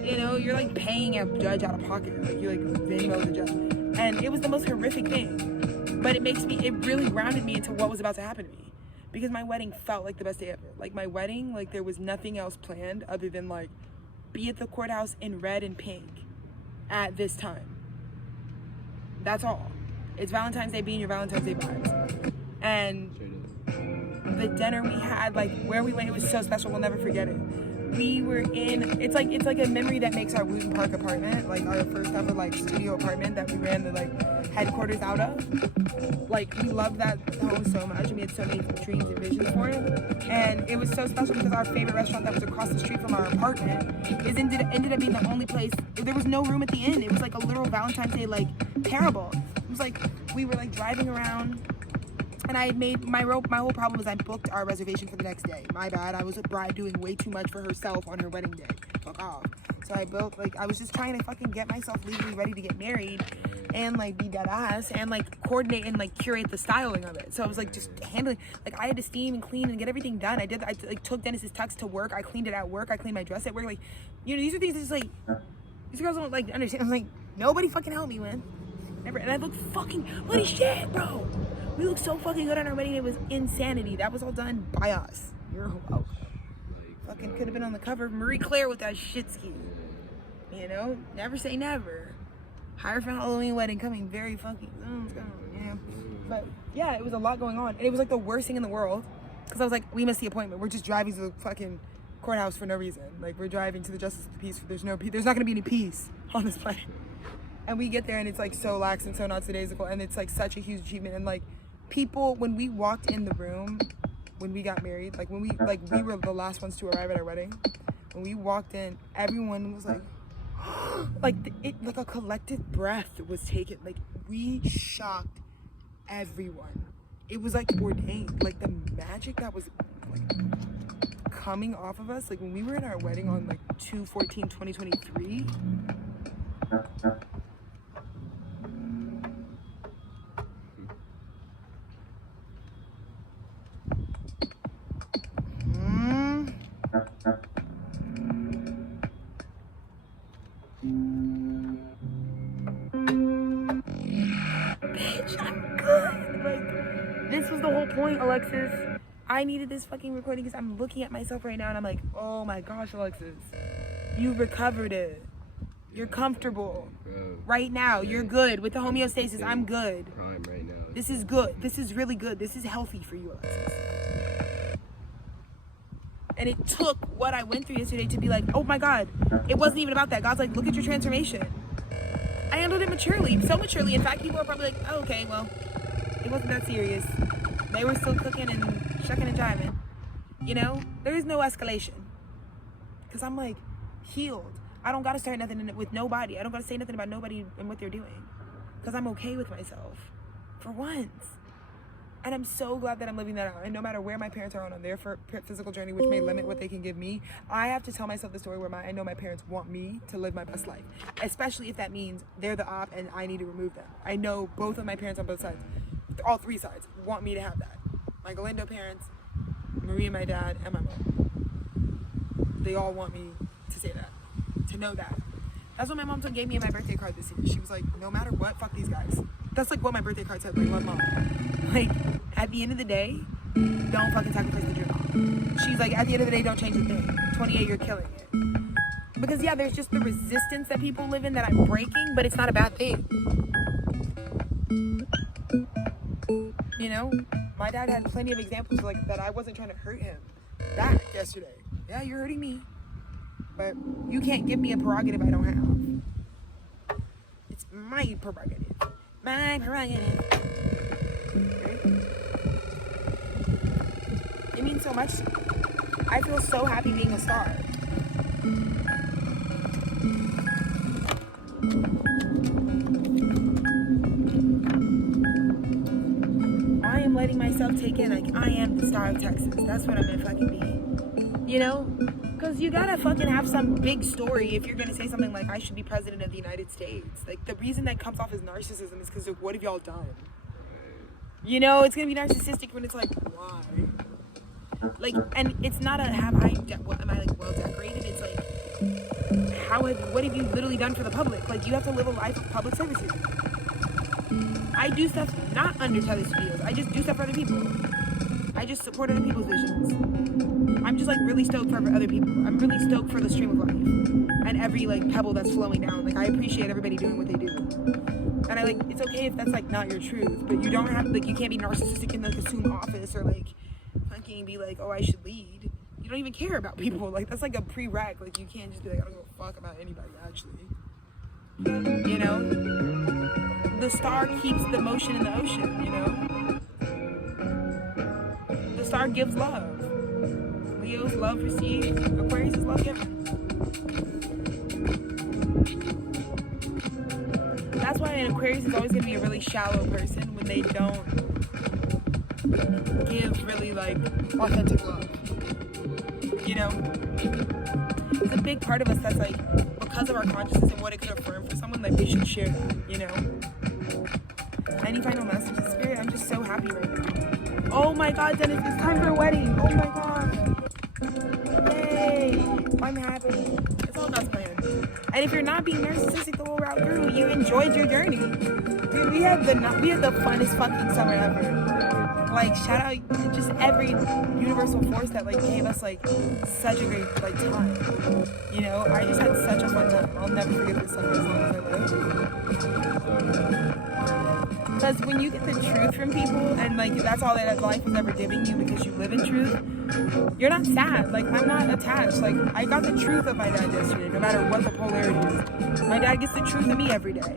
you know, you're like paying a judge out of pocket. Like, you're like Venmo the judge. And it was the most horrific thing. But it really grounded me into what was about to happen to me. Because my wedding felt like the best day ever. Like, my wedding, like, there was nothing else planned other than, like, be at the courthouse in red and pink at this time. That's all. It's Valentine's Day being your Valentine's Day vibes. And the dinner we had, like where we went, it was so special. We'll never forget it. We were in, it's like a memory that makes our Wooten Park apartment, like our first ever like studio apartment that we ran the like headquarters out of. Like, we loved that home so much, and we had so many dreams and visions for it. And it was so special because our favorite restaurant that was across the street from our apartment ended up being the only place. There was no room at the inn. It was like a literal Valentine's Day like parable. It was like we were like driving around. And I had made my whole problem was I booked our reservation for the next day. My bad. I was a bride doing way too much for herself on her wedding day. Fuck off. So I was just trying to fucking get myself legally ready to get married and like be dead ass and like coordinate and like curate the styling of it. So I was like just handling, like I had to steam and clean and get everything done. I like took Dennis's tux to work. I cleaned it at work. I cleaned my dress at work. Like, you know, these are things that's like, these girls don't like understand. I'm like, nobody fucking helped me, man. Never. And I look fucking, holy shit, bro. We looked so fucking good on our wedding. It was insanity. That was all done by us. You're welcome. Fucking could have been on the cover of Marie Claire with that shit ski. You know, never say never. Hire for Halloween wedding coming very fucking soon. You know, but yeah, it was a lot going on, and it was like the worst thing in the world. Cause I was like, we missed the appointment. We're just driving to the fucking courthouse for no reason. Like, we're driving to the Justice of the Peace. There's not gonna be any peace on this planet. And we get there, and it's like so lax and so not lackadaisical, and it's like such a huge achievement. And like, people, when we walked in the room, when we got married, like when we were the last ones to arrive at our wedding. When we walked in, everyone was like, like a collective breath was taken. Like, we shocked everyone. It was like ordained. Like, the magic that was like coming off of us. Like, when we were in our wedding on like 2/14/2023. Bitch, I'm good. Like, this was the whole point, Alexis. I needed this fucking recording because I'm looking at myself right now and I'm like, oh my gosh, Alexis, you recovered it. You're comfortable. Right now, you're good. With the homeostasis, I'm good. Prime right now. This is good. This is really good. This is healthy for you, Alexis. And it took what I went through yesterday to be like, oh my God, it wasn't even about that. God's like, look at your transformation. I handled it maturely, so maturely. In fact, people are probably like, oh, okay, well, it wasn't that serious. They were still cooking and shucking and jiving. You know, there is no escalation. Because I'm like healed. I don't got to start nothing with nobody. I don't got to say nothing about nobody and what they're doing. Because I'm okay with myself. For once. And I'm so glad that I'm living that out. And no matter where my parents are on their physical journey, which may limit what they can give me, I have to tell myself the story where I know my parents want me to live my best life. Especially if that means they're the op and I need to remove them. I know both of my parents on both sides, all three sides, want me to have that. My Galindo parents, Marie and my dad, and my mom. They all want me to say that, to know that. That's what my mom gave me in my birthday card this year. She was like, no matter what, fuck these guys. That's like what my birthday card said, like, love mom. Like, at the end of the day, don't fucking sacrifice the dream. She's like, at the end of the day, don't change a thing. 28, you're killing it. Because yeah, there's just the resistance that people live in that I'm breaking, but it's not a bad thing. You know? My dad had plenty of examples like that I wasn't trying to hurt him back yesterday. Yeah, you're hurting me. But you can't give me a prerogative I don't have. It's my prerogative. My prerogative. Right? It means so much to me. I feel so happy being a star. I am letting myself take in, like, I am the star of Texas. That's what I'm gonna fucking be. You know? Because you gotta fucking have some big story if you're gonna say something like, I should be president of the United States. Like, the reason that comes off as narcissism is because of what have y'all done? You know, it's gonna be narcissistic when it's like, why? Like, and it's not a am I like well decorated? It's like, what have you literally done for the public? Like, you have to live a life of public services. I do stuff not under Tethered Studios. I just do stuff for other people. I just support other people's visions. I'm just like really stoked for other people. I'm really stoked for the stream of life and every like pebble that's flowing down. Like, I appreciate everybody doing what they do. And I like, it's okay if that's like not your truth, but you don't have, like, you can't be narcissistic and like assume office or like fucking be like, oh, I should lead. You don't even care about people. Like, that's like a prereq. Like, you can't just be like, I don't give a fuck about anybody actually. You know? The star keeps the motion in the ocean, you know? The star gives love. Leo's love received. Aquarius is love given. That's why an Aquarius is always going to be a really shallow person when they don't give really, like, authentic love. You know? It's a big part of us that's, like, because of our consciousness and what it could affirm for someone, like, we should share that, you know? Any final messages, Spirit? I'm just so happy right now. Oh my God, Dennis, it's time for a wedding. Oh my God. Yay. I'm happy. It's all God's plan. And if you're not being narcissistic the whole route through, you enjoyed your journey. Dude, we had the funnest fucking summer ever. Like, shout out just every universal force that like gave us like such a great like time. You know, I just had such a fun time. I'll never forget this summer as long as I live. Because when you get the truth from people and like that's all that life is ever giving you because you live in truth, you're not sad. Like, I'm not attached. Like, I got the truth of my dad yesterday, no matter what the polarity is. My dad gets the truth of me every day.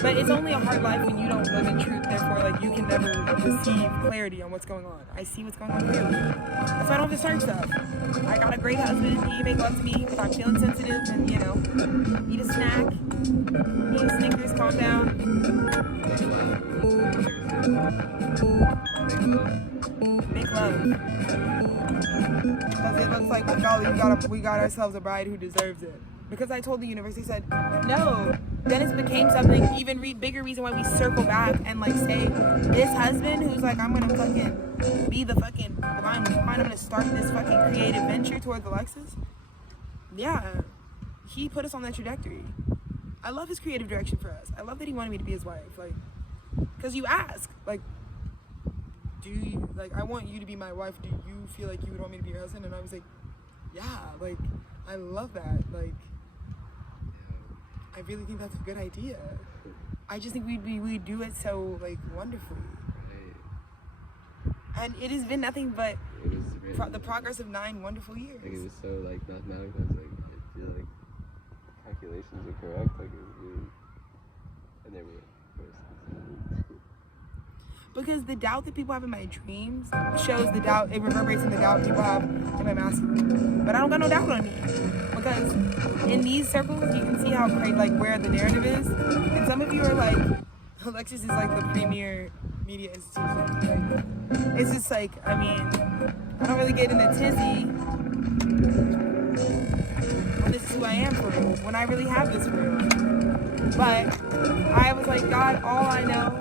But it's only a hard life when you don't live in truth, therefore like you can never receive clarity on what's going on. I see what's going on clearly. That's why I don't have to start stuff. I got a great husband, he make love to me if I'm feeling sensitive and, you know, eat a snack, eat a Snickers, calm down. Make love. Because it looks like, golly, we got ourselves a bride who deserves it. Because I told the universe, he said, no, Dennis became something even bigger reason why we circle back and like say, this husband who's like, I'm gonna fucking be the fucking divine fine, I'm gonna start this fucking creative venture towards Alexis. Yeah, he put us on that trajectory. I love his creative direction for us. I love that he wanted me to be his wife. Like, because you ask, like, do you, like, I want you to be my wife. Do you feel like you would want me to be your husband? And I was like, yeah, like, I love that. Like, I really think that's a good idea. I just think we'd do it so, like, wonderfully. And it has been nothing but the progress of 9 wonderful years. Like, it was so, like, mathematical. It's like, I feel like calculations are correct. Like, it was really, and they were. Because the doubt that people have in my dreams shows the doubt, it reverberates in the doubt people have in my masculine. But I don't got no doubt on me. Because in these circles, you can see how great, like, where the narrative is. And some of you are like, Alexis is like the premier media institution. Like, it's just like, I mean, I don't really get in the tizzy when this is who I am for real, when I really have this for real. But I was like, God, all I know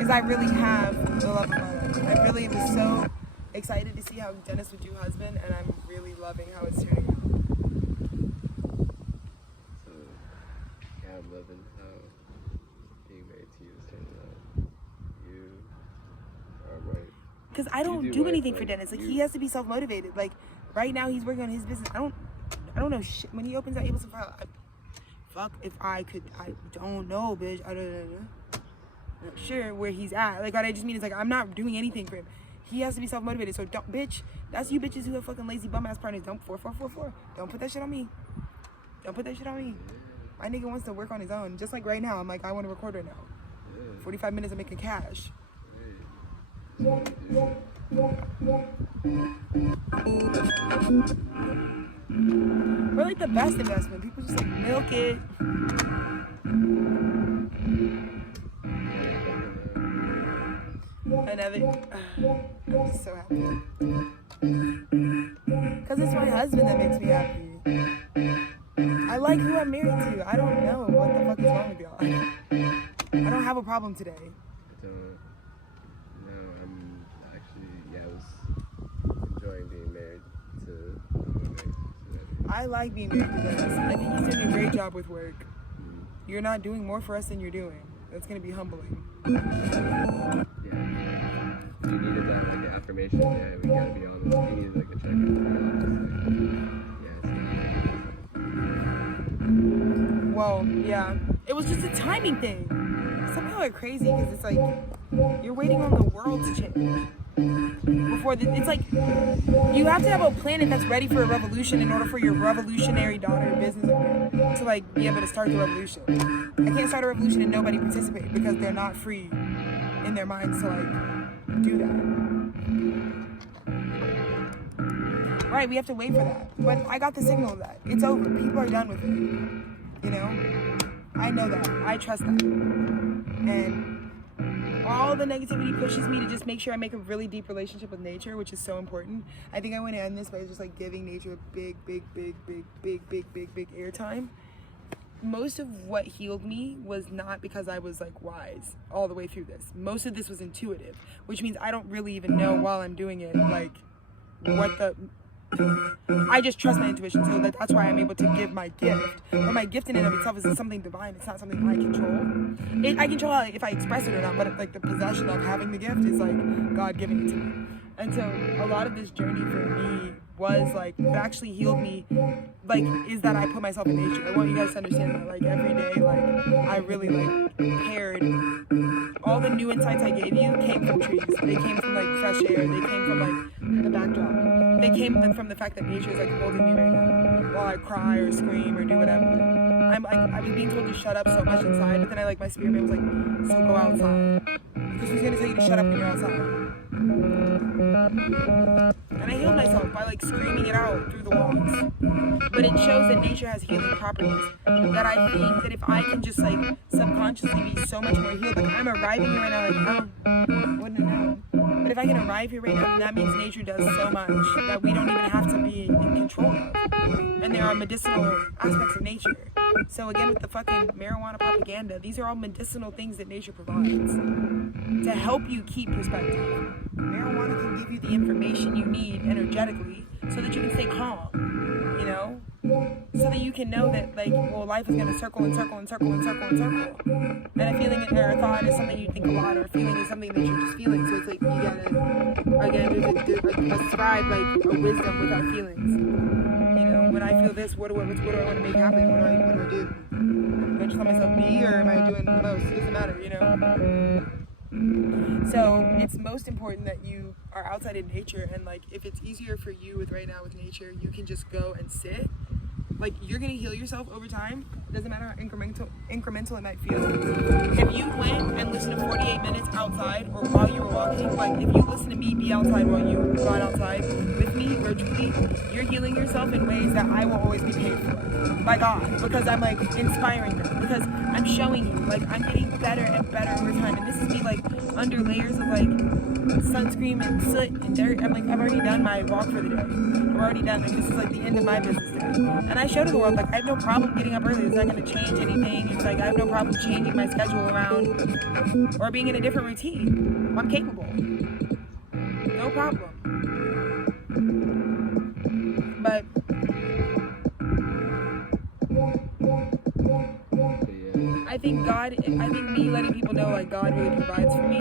is I really have the love of my life. I really was so excited to see how Dennis would do husband, and I'm really loving how it's turning out. So, yeah, I'm loving how being married to you is turning out. You are right. Because I don't do anything for Dennis. Like, he has to be self-motivated. Like, right now he's working on his business. I don't know shit. When he opens that Able to File, fuck if I could, I don't know, bitch. I don't know. I'm not sure where he's at. Like, what I just mean is, like, I'm not doing anything for him. He has to be self-motivated. So don't, bitch, that's you bitches who have fucking lazy bum ass partners. Don't 4. Don't put that shit on me. Don't put that shit on me. My nigga wants to work on his own. Just like right now, I'm like, I want to record right now. 45 minutes of making cash. We're like the best investment. People just like milk it. I never. I'm just so happy. Because it's my husband that makes me happy. I like who I'm married to. I don't know what the fuck is wrong with y'all. I don't have a problem today. No, I'm actually, I was enjoying being married to my I like being married to this. I think he's doing a great job with work. You're not doing more for us than you're doing. That's going to be humbling. Yeah. You needed that, like, an affirmation. Yeah, we gotta be honest. You needed, like, a check-in. Yeah, Well, yeah. It was just a timing thing. Some people are crazy because it's like, you're waiting on the world to change. It's like, you have to have a planet that's ready for a revolution in order for your revolutionary daughter business owner to like be able to start the revolution. I can't start a revolution and nobody participate because they're not free in their minds to like do that. Right, we have to wait for that. But I got the signal of that. It's over. People are done with it. You know? I know that. I trust that. And all the negativity pushes me to just make sure I make a really deep relationship with nature, which is so important. I think I want to end this by just like giving nature a big airtime. Most of what healed me was not because I was like wise all the way through this. Most of this was intuitive, which means I don't really even know while I'm doing it, like what the... I just trust my intuition, so that's why I'm able to give my gift. But my gift in and of itself is something divine. It's not something I control. I control how, if I express it or not, but like the possession of having the gift is like God giving it to me. And so a lot of this journey for me was like, what actually healed me, like, is that I put myself in nature. I want you guys to understand that, like, every day, like, I really, like, paired, all the new insights I gave you came from trees. They came from, like, fresh air. They came from, like, the backdrop. They came from the fact that nature is, like, holding me right now while I cry or scream or do whatever. I'm, like, I was being told to shut up so much inside, but then I, like, my spirit man was like, so go outside. Because who's gonna tell you to shut up when you're outside? And I healed myself by like screaming it out through the walks. But it shows that nature has healing properties. That I think that if I can just like subconsciously be so much more healed, like I'm arriving here right now, like wouldn't have known. But if I can arrive here right now, that means nature does so much that we don't even have to be in control of. And there are medicinal aspects of nature. So again, with the fucking marijuana propaganda, these are all medicinal things that nature provides to help you keep perspective. Marijuana can give you the information you need energetically so that you can stay calm, you know? So that you can know that, like, well, life is going to circle and circle and circle and circle and circle. And a feeling or a thought is something you think a lot, or a feeling is something that you're just feeling. So it's like, you gotta, again, ascribe, like, a wisdom with our feelings. You know, when I feel this, what do I want to make happen? What do I do? Do I just let myself be, or am I doing the most? It doesn't matter, you know? So it's most important that you are outside in nature, and like if it's easier for you with right now with nature, you can just go and sit. Like you're gonna heal yourself over time. It doesn't matter how incremental it might feel. If you went and listened to 48 minutes outside or while you were walking, like if you listen to me be outside while you got outside with me virtually, you're healing yourself in ways that I will always be paid for by God, because I'm like inspiring them, because I'm showing you, like I'm getting better and better over time. And this is me like under layers of like sunscreen and soot and dirt. I'm like, I've already done my walk for the day. I've already done, like, this is like the end of my business day. And I show to the world, like, I have no problem getting up early. It's not going to change anything. It's like, I have no problem changing my schedule around or being in a different routine. I'm capable. No problem. But I think me letting people know, like, God really provides for me.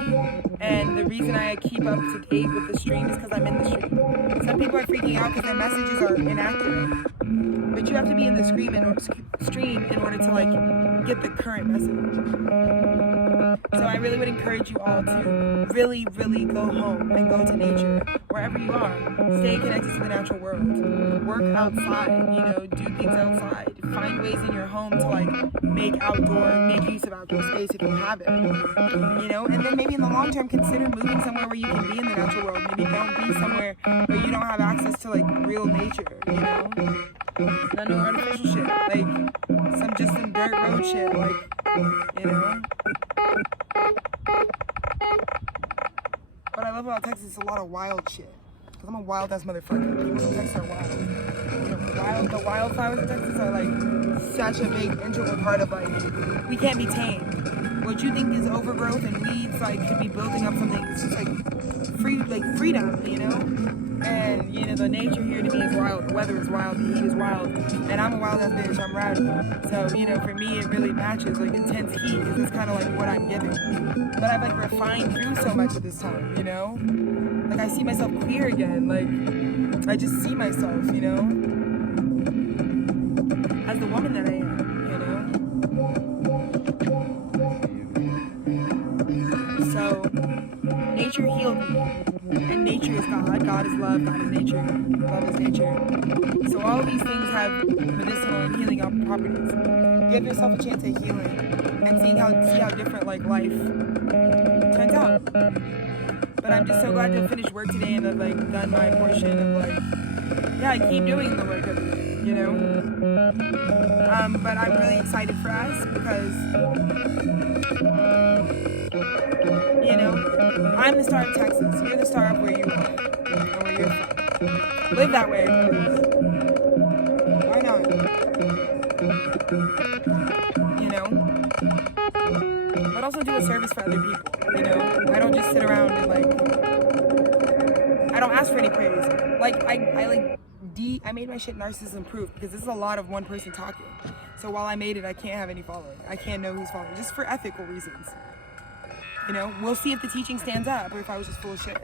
And the reason I keep up to date with the stream is because I'm in the stream. Some people are freaking out because their messages are inaccurate. but you have to be in the stream in order to like get the current message. So I really would encourage you all to really, really go home and go to nature, wherever you are. Stay connected to the natural world. Work outside, you know, do things outside. Find ways in your home to like make use of outdoor space if you have it. You know, and then maybe in the long term consider moving somewhere where you can be in the natural world. Maybe don't be somewhere where you don't have access to like real nature, you know? No artificial shit. Like some dirt road shit, like, you know? What I love about Texas is a lot of wild shit. Because I'm a wild ass motherfucker. People in Texas are wild. You know, the wildflowers in Texas are like such a big integral part of like, we can't be tamed. What you think is overgrowth and weeds like could be building up something. It's just like freedom, you know? And you know, the nature here to me is wild, the weather is wild, the heat is wild, and I'm a wild ass bitch, I'm rowdy. So, you know, for me it really matches like intense heat because it's kind of like what I'm giving. But I've like refined through so much at this time, you know? Like I see myself clear again, like I just see myself, you know? As the woman that I am, you know? So, nature healed me. And nature is God. God is love. God is nature. Love is nature. So all of these things have medicinal and healing properties. Give yourself a chance at healing and see how different like life turns out. But I'm just so glad to have finished work today and have like done my portion of like, yeah, I keep doing the work every day, you know. But I'm really excited for us because, you know, I'm the star of Texas. You're the star of where you are and where you're from. Live that way. Why not? You know? But also do a service for other people. You know? I don't just sit around and like, I don't ask for any praise. Like, I made my shit narcissism proof because this is a lot of one person talking. So while I made it, I can't have any following. I can't know who's following, just for ethical reasons. You know, we'll see if the teaching stands up or if I was just full of shit.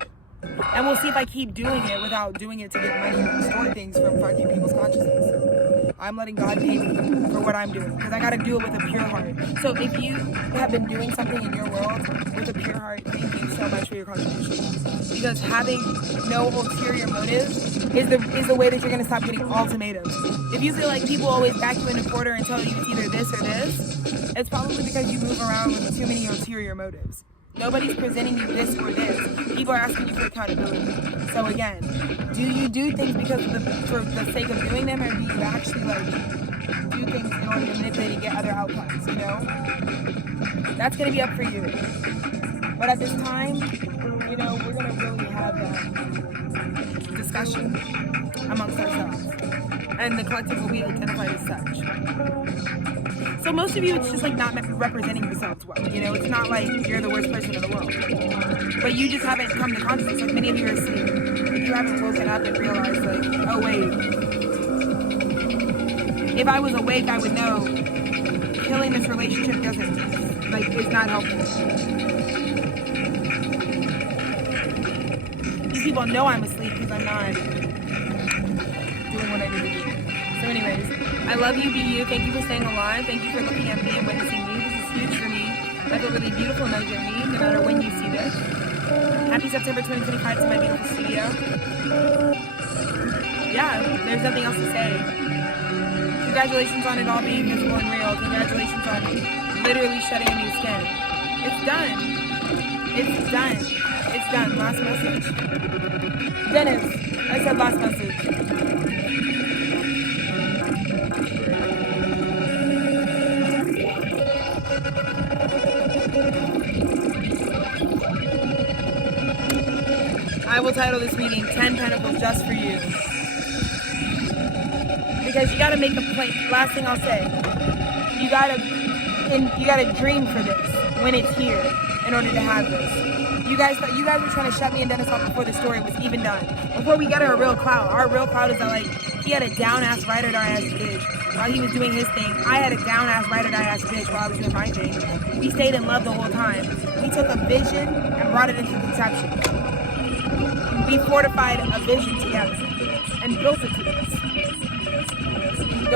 And we'll see if I keep doing it without doing it to get money or distort things from fucking people's consciousness. I'm letting God pay me for what I'm doing because I gotta do it with a pure heart. So if you have been doing something in your world with a pure heart, thank you so much for your contribution. Because having no ulterior motives is the way that you're gonna stop getting ultimatums. If you feel like people always back you in a corner and tell you it's either this or this, it's probably because you move around with too many ulterior motives. Nobody's presenting you this or this. People are asking you for accountability. So again, do you do things because for the sake of doing them, or do you actually like do things in order to manipulate and get other outcomes, you know? That's gonna be up for you. But at this time, you know, we're gonna really have that discussion amongst ourselves. And the collective will be identified as such. So most of you, it's just like not representing yourselves well. You know, it's not like you're the worst person in the world. But you just haven't come to consciousness. Like many of you are asleep. If you haven't woken up and realized like, oh wait. If I was awake, I would know killing this relationship is not helpful. These people know I'm asleep because I'm not doing what I need to do. So anyways, I love you, be you. Thank you for staying alive. Thank you for looking at me and witnessing me. This is huge for me. I feel really beautiful in my journey, no matter when you see this. Happy September 2025 to my beautiful studio. Yeah, there's nothing else to say. Congratulations on it all being visible and real. Congratulations on literally shedding a new skin. It's done. It's done. It's done. Last message. Dennis, I said last message. I will title this meeting 10 Pentacles just for you. Because you gotta make a plan. Last thing I'll say, you gotta dream for this when it's here in order to have this. You guys were trying to shut me and Dennis off before the story was even done. Before we got our real clout. Our real clout is that like he had a down ass ride or die ass bitch while he was doing his thing. I had a down ass ride or die ass bitch while I was doing my thing. We stayed in love the whole time. We took a vision and brought it into conception. We fortified a vision together and built it to this.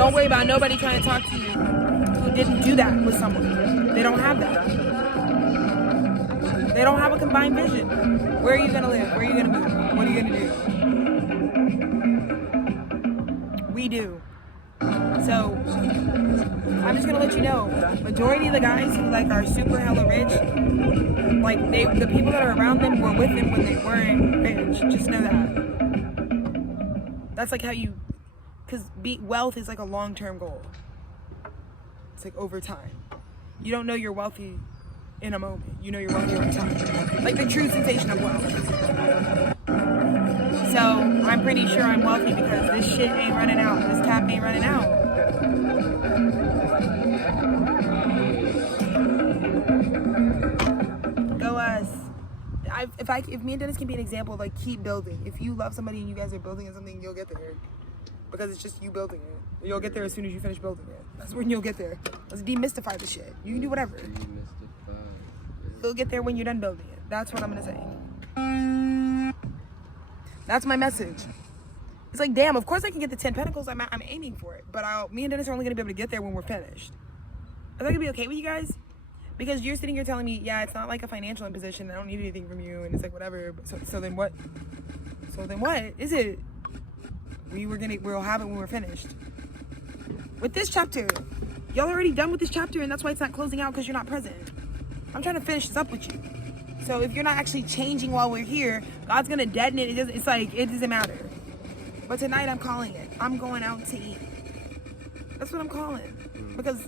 Don't worry about nobody trying to talk to you who didn't do that with someone. They don't have that. They don't have a combined vision. Where are you gonna live? Where are you gonna move? What are you gonna do? We do. So I'm just gonna let you know, majority of the guys who like are super hella rich, like the people that are around them were with them when they weren't rich. Just know that. That's like how you, because wealth is like a long-term goal. It's like over time. You don't know you're wealthy in a moment. You know you're wealthy over time. Like the true sensation of wealth. So I'm pretty sure I'm wealthy because this shit ain't running out. This tap ain't running out. Go us. If me and Dennis can be an example of like keep building. If you love somebody and you guys are building on something, you'll get there. Because it's just you building it. You'll get there as soon as you finish building it. That's when you'll get there. Let's demystify the shit. You can do whatever. You'll get there when you're done building it. That's what I'm gonna say. That's my message. It's like, damn, of course I can get the 10 Pentacles. I'm aiming for it. But me and Dennis are only gonna be able to get there when we're finished. Is that gonna be okay with you guys? Because you're sitting here telling me, yeah, it's not like a financial imposition. I don't need anything from you. And it's like, whatever. So then what? So then what is it? We'll have it when we're finished. With this chapter, y'all already done with this chapter, and that's why it's not closing out, because you're not present. I'm trying to finish this up with you. So if you're not actually changing while we're here, God's gonna deaden it. It's like, it doesn't matter. But tonight I'm calling it. I'm going out to eat. That's what I'm calling. Because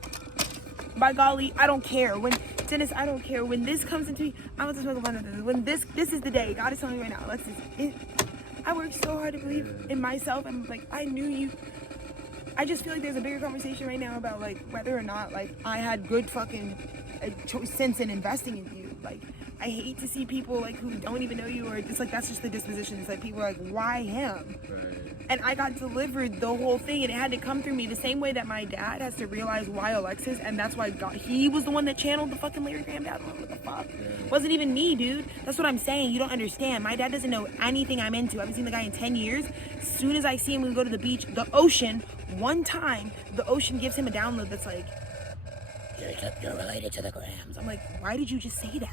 by golly, I don't care. Dennis, I don't care. When this comes into me, I'm going to smoke a blunt of this. When this is the day. God is telling me right now, Alexis, I worked so hard to believe in myself, and like I knew you. I just feel like there's a bigger conversation right now about like whether or not like I had good fucking sense in investing in you. Like I hate to see people like who don't even know you, or it's like that's just the disposition. It's like people are like, why him? Right. And I got delivered the whole thing, and it had to come through me the same way that my dad has to realize why Alexis, and that's why he was the one that channeled the fucking lyrigram dad. What the fuck? Yeah. Wasn't even me, dude. That's what I'm saying. You don't understand. My dad doesn't know anything I'm into. I haven't seen the guy in 10 years. As soon as I see him, we go to the beach, the ocean. One time, the ocean gives him a download that's like, you're related to the grams. I'm like, why did you just say that?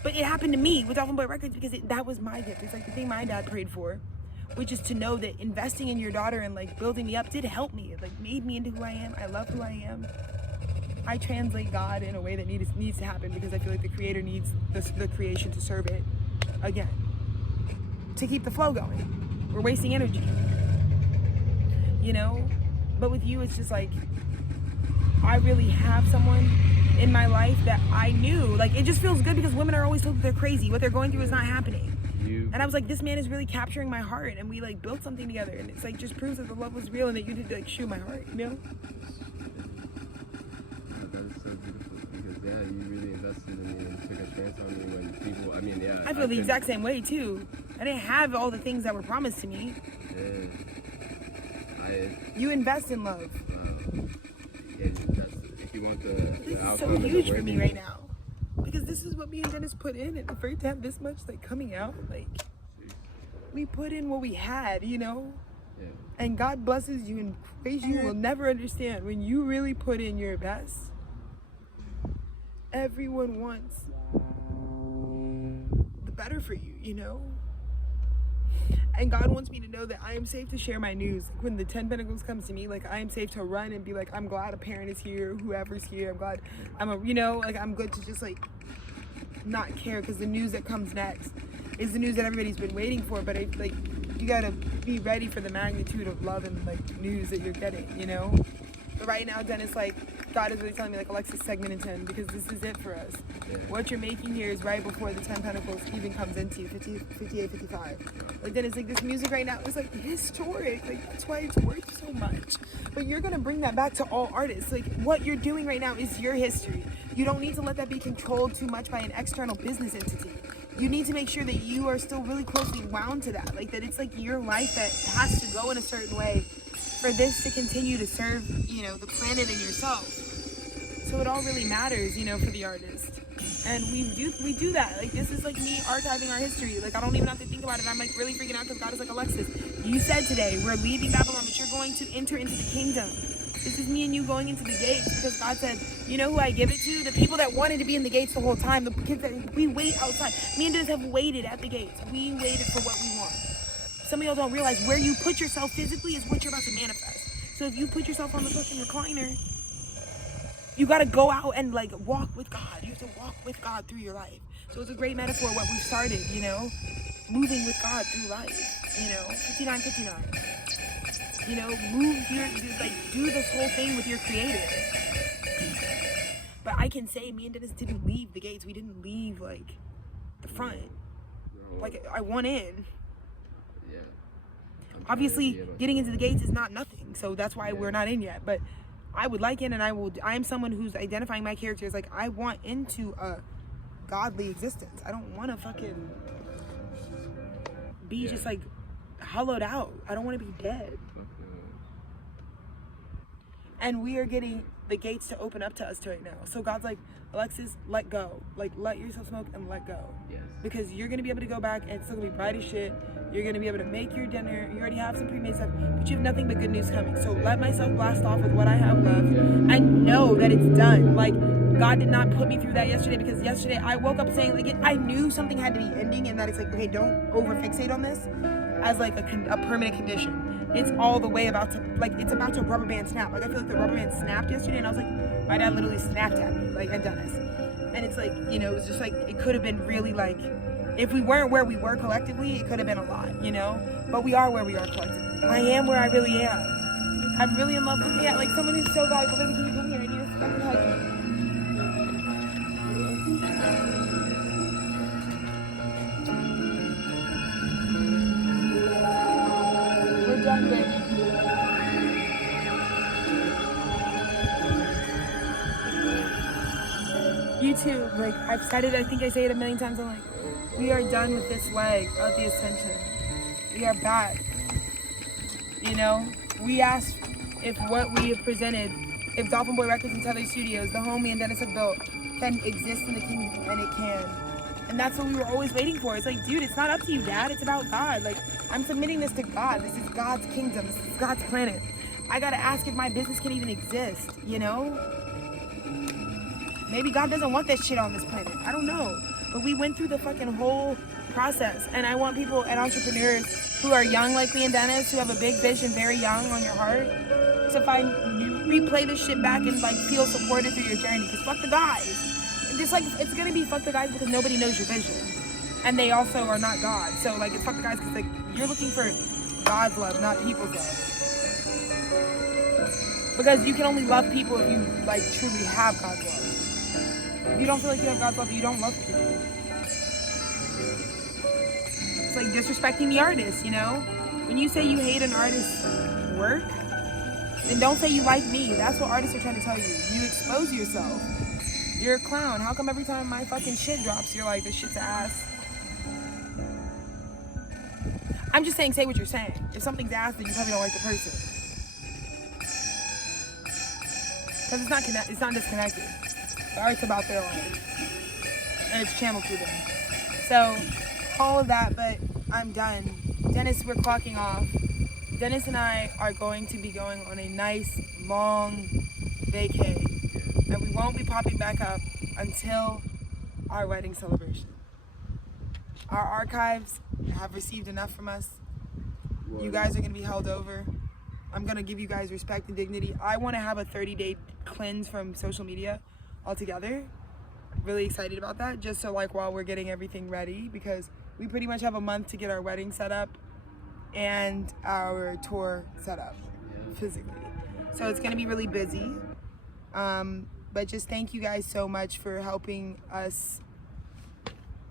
But it happened to me with Dolphin Boy Records because that was my gift. It's like the thing my dad prayed for, which is to know that investing in your daughter and like building me up did help me. It like made me into who I am. I love who I am. I translate God in a way that needs to happen because I feel like the creator needs the creation to serve it again. To keep the flow going. We're wasting energy. You know? But with you, it's just like, I really have someone in my life that I knew. Like, it just feels good because women are always told that they're crazy. What they're going through is not happening. And I was like, this man is really capturing my heart, and we like built something together, and it's like just proves that the love was real and that you did like shoot my heart, you know? That is so beautiful because yeah, you really invested in me and took a chance on me when people, I feel the exact same way too. I didn't have all the things that were promised to me. Yeah. You invest in love. Yeah, if you want the outcome, is so huge for me right now. Because this is what me and Dennis put in, and for it to have this much like coming out, like we put in what we had, you know? Yeah. And God blesses you in ways you will never understand. When you really put in your best, everyone wants the better for you, you know? And God wants me to know that I am safe to share my news. Like when the 10 Pentacles comes to me, like I am safe to run and be like, I'm glad a parent is here, whoever's here. I'm glad I'm I'm good to just like not care, because the news that comes next is the news that everybody's been waiting for. But you gotta be ready for the magnitude of love and like news that you're getting, you know? But right now, Dennis, like God is really telling me like, Alexis, segment in 10, because this is it for us. Yeah. What you're making here is right before the 10 Pentacles even comes into you, 58, 55. Like Dennis, like this music right now is like historic. Like that's why it's worth so much. But you're gonna bring that back to all artists. Like what you're doing right now is your history. You don't need to let that be controlled too much by an external business entity. You need to make sure that you are still really closely wound to that. Like that it's like your life that has to go in a certain way for this to continue to serve, you know, the planet and yourself. So it all really matters, you know, for the artist. And we do that. Like this is like me archiving our history. Like I don't even have to think about it. I'm like really freaking out because God is like, Alexis, You said today, we're leaving Babylon, but you're going to enter into the kingdom. This is me and you going into the gates because God said, you know who I give it to? The people that wanted to be in the gates the whole time. The kids that we wait outside. Me and Dennis have waited at the gates. We waited for what we want. Some of y'all don't realize where you put yourself physically is what you're about to manifest. So if you put yourself on the fucking recliner, you got to go out and like walk with God. You have to walk with God through your life. So it's a great metaphor what we've started, you know, moving with God through life, you know, 59:59. You know, do this whole thing with your creator. But I can say me and Dennis didn't leave the gates. We didn't leave like the front. No. Like I want in. Yeah. Obviously, getting into the gates is not nothing. So that's why we're not in yet. But I would like in, and I am someone who's identifying my character as like, I want into a godly existence. I don't want to fucking be just like hollowed out. I don't want to be dead. And we are getting the gates to open up to us right now. So God's like, Alexis, let go. Like, let yourself smoke and let go. Yes. Because you're going to be able to go back and it's still going to be bright as shit. You're going to be able to make your dinner. You already have some pre-made stuff, but you have nothing but good news coming. So let myself blast off with what I have left and know that it's done. Like, God did not put me through that yesterday because yesterday I woke up saying, like, I knew something had to be ending and that it's like, okay, don't over-fixate on this as like a permanent condition. It's all the way about to, like, it's about to rubber band snap. Like, I feel like the rubber band snapped yesterday, and I was like, my dad literally snapped at me, like, and Dennis. And it's like, you know, it was just like, it could have been really, like, if we weren't where we were collectively, it could have been a lot, you know? But we are where we are collectively. I am where I really am. I'm really in love with, like, someone who's so valuable. Baby, can you come here? I need a fucking hug. We're done, baby. You too. Like, I've said it, I think I say it a million times. I'm like, we are done with this leg of the ascension. We are back. You know, we asked if what we have presented, if Dolphin Boy Records and Tethered Studios, the home me and Dennis have built, can exist in the kingdom, and it can. And that's what we were always waiting for. It's like, dude, it's not up to you, Dad. It's about God. Like, I'm submitting this to God. This is God's kingdom. This is God's planet. I gotta ask if my business can even exist, you know? Maybe God doesn't want this shit on this planet. I don't know. But we went through the fucking whole process. And I want people and entrepreneurs who are young like me and Dennis, who have a big vision, very young on your heart, to replay this shit back and like feel supported through your journey. Because fuck the guys. Just like, it's gonna be fuck the guys because nobody knows your vision. And they also are not God. So like, it's fuck the guys because like, you're looking for God's love, not people's love. Because you can only love people if you like truly have God's love. If you don't feel like you have God's love, you don't love people. It's like disrespecting the artist, you know? When you say you hate an artist's work, then don't say you like me. That's what artists are trying to tell you. You expose yourself. You're a clown. How come every time my fucking shit drops, you're like, this shit's ass? I'm just saying, say what you're saying. If something's ass, then you probably don't like the person. Because it's not disconnected. The art's about their life. And it's channeled through them. So, all of that, but I'm done. Dennis, we're clocking off. Dennis and I are going to be going on a nice, long vacay. And we won't be popping back up until our wedding celebration. Our archives have received enough from us. You guys are going to be held over. I'm going to give you guys respect and dignity. I want to have a 30-day cleanse from social media altogether. Really excited about that, just so like while we're getting everything ready, because we pretty much have a month to get our wedding set up and our tour set up physically. So it's going to be really busy. But just thank you guys so much for helping us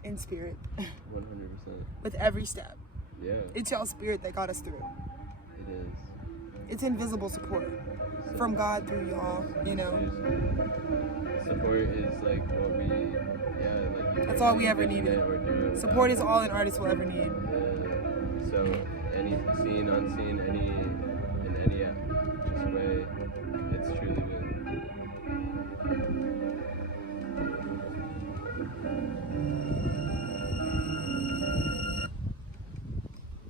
in spirit. 100%. With every step. Yeah. It's y'all's spirit that got us through. It is. It's invisible support from God through y'all, you know. Support is like what we, that's all we ever needed. Support is all an artist will ever need. So any seen, unseen, in any just way, it's truly been.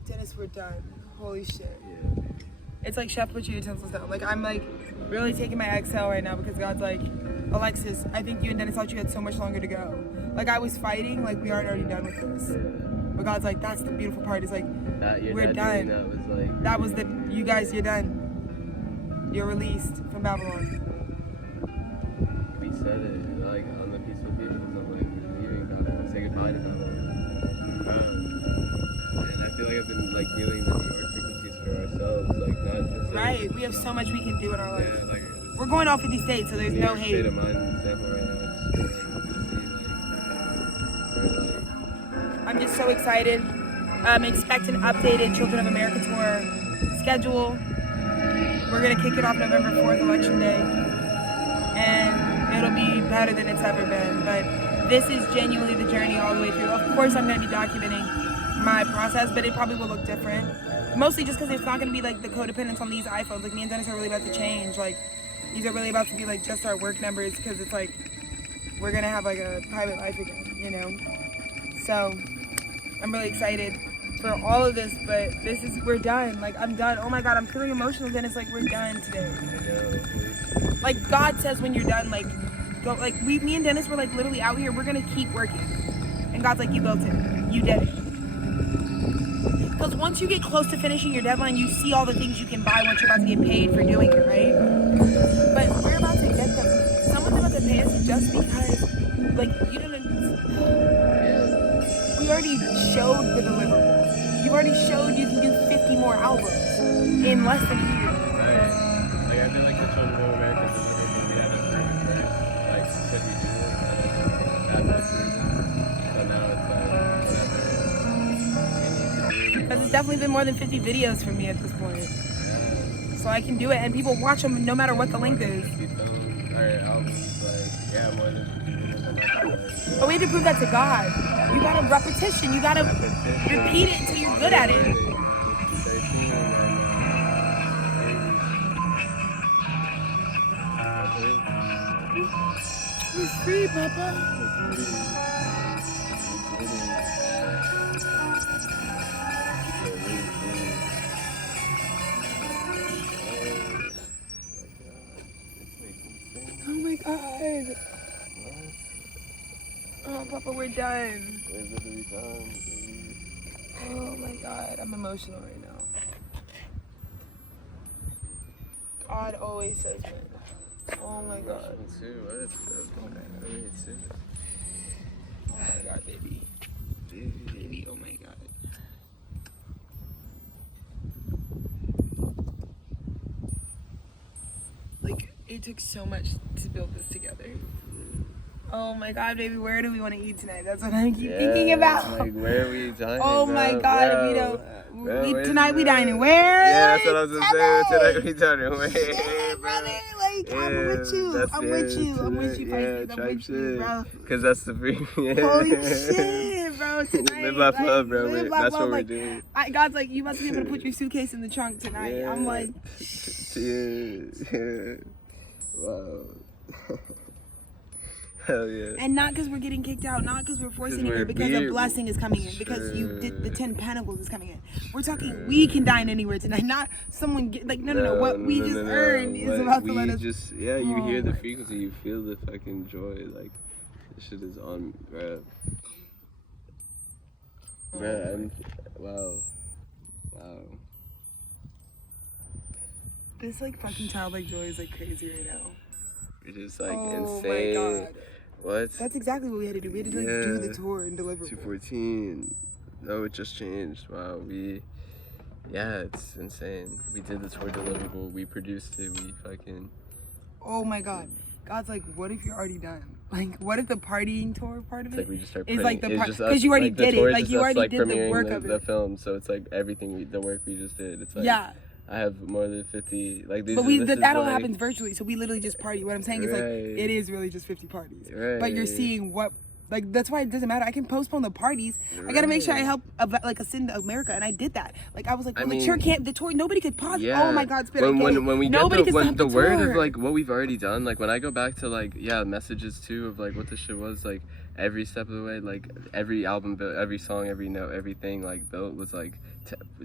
Dennis, we're done. Holy shit. Yeah. It's like, chef, put your utensils down. Like, I'm like really taking my exhale right now because God's like, Alexis, I think you and Dennis thought you had so much longer to go. Like, I was fighting, like we aren't already done with this. Yeah. But God's like, that's the beautiful part. It's like, That, we're done. That was like. That was the, you guys, you're done. You're released from Babylon. We said it, like, on the Peaceful Peoples, I'm like, we're leaving Babylon, say goodbye to Babylon. And I feel like I've been, like, feeling the New York frequencies for ourselves, like, not just... Right, we have so much we can do in our life. Yeah, like... We're going off 50 states, so there's no hate. State of mind example right now, I'm just so excited. Expect an updated Children of America tour schedule. We're gonna kick it off November 4th, Election Day. And it'll be better than it's ever been. But this is genuinely the journey all the way through. Of course, I'm gonna be documenting my process, but it probably will look different. Mostly just because it's not gonna be like the codependence on these iPhones. Like, me and Dennis are really about to change. Like, these are really about to be like just our work numbers, because it's like we're gonna have like a private life again, you know? So I'm really excited for all of this, but we're done. Like, I'm done. Oh my God, I'm feeling emotional. Then it's like, we're done today. Like, God says when you're done, like, go, like, me and Dennis were like literally out here, we're gonna keep working. And God's like, you built it. You did it. Because once you get close to finishing your deadline, you see all the things you can buy once you're about to get paid for doing it, right? But we're about to get them. Someone's about to pay us just because, like, you don't we already showed the deliverables. You've already showed you can do 50 more albums in less than a year. Right. Like, I feel like the Children of America deliverable, we had a proof, right? Like, could we do it? That's the reason. So now it's like, whatever. Because it's definitely been more than 50 videos for me at this point. So I can do it, and people watch them no matter what the length is. Our albums, like, yeah, more than 50 videos on my channel. But we have to prove that to God. You gotta repetition. You gotta repeat it until you're good at it. 13 We're free, Papa. Oh my God. Oh, Papa, we're done. We're literally done, baby. Oh my God, I'm emotional right now. God always says it. Oh my God. Me too. What? Me too. Oh my God, baby. Baby, oh my God. Like, it took so much to build this together. Oh my God, baby, where do we want to eat tonight? That's what I keep thinking about. Like, where are we dining? Oh my God, bro? if we don't. Bro, Tonight we dining where? Yeah, that's what I was gonna say. Tonight we dining where? Shit, brother, like, I'm with you. I'm with you. I'm with you, Pisces. I'm with you, bro. Cause that's the free. Holy shit, bro. Tonight. Live life love, bro. Live That's life what love. we're doing. God's like, you must be able to put your suitcase in the trunk tonight. Yeah. I'm like, yeah. Wow. Hell yeah. and not because we're getting kicked out, not because we're forcing it, because a blessing is coming in, because you did the 10 Pentacles is coming in. We're talking, we can dine anywhere tonight, not someone get, like, no. What we just earned is about to let us. Just, yeah, you hear the frequency, you feel the fucking joy, like, this shit is on, bruh. Bruh, wow. This, like, fucking childlike joy is, like, crazy right now. You're just, like, Oh insane. my God. What? That's exactly what we had to do. We had to, like, do the tour and deliver. 214. No, it just changed. Wow, yeah, it's insane. We did the tour deliverable. We produced it. We fucking. Oh my God. God's like, what if you're already done? Like, what if the partying tour part of It's it like we just start is like the part, it's just because you already like, the did tour it. is Like, just you us, already like, did the premiering work of it. the film, so it's like everything the work we just did. It's like, yeah. I have more than 50. Like, these. But that all like, happens virtually, so we literally just party. What I'm saying is, like, it is really just 50 parties. Right. But you're seeing what, like, that's why it doesn't matter. I can postpone the parties. I gotta make sure I help, like, ascend America, and I did that. Like, I was like, well, the tour can't, the tour, nobody could pause. Yeah. Oh my God, spit. When we nobody get can stop the word tour. of, like, what we've already done, like, when I go back to, like, messages too of, like, what this shit was, like, every step of the way, like every album built, every song, every note, everything like built was like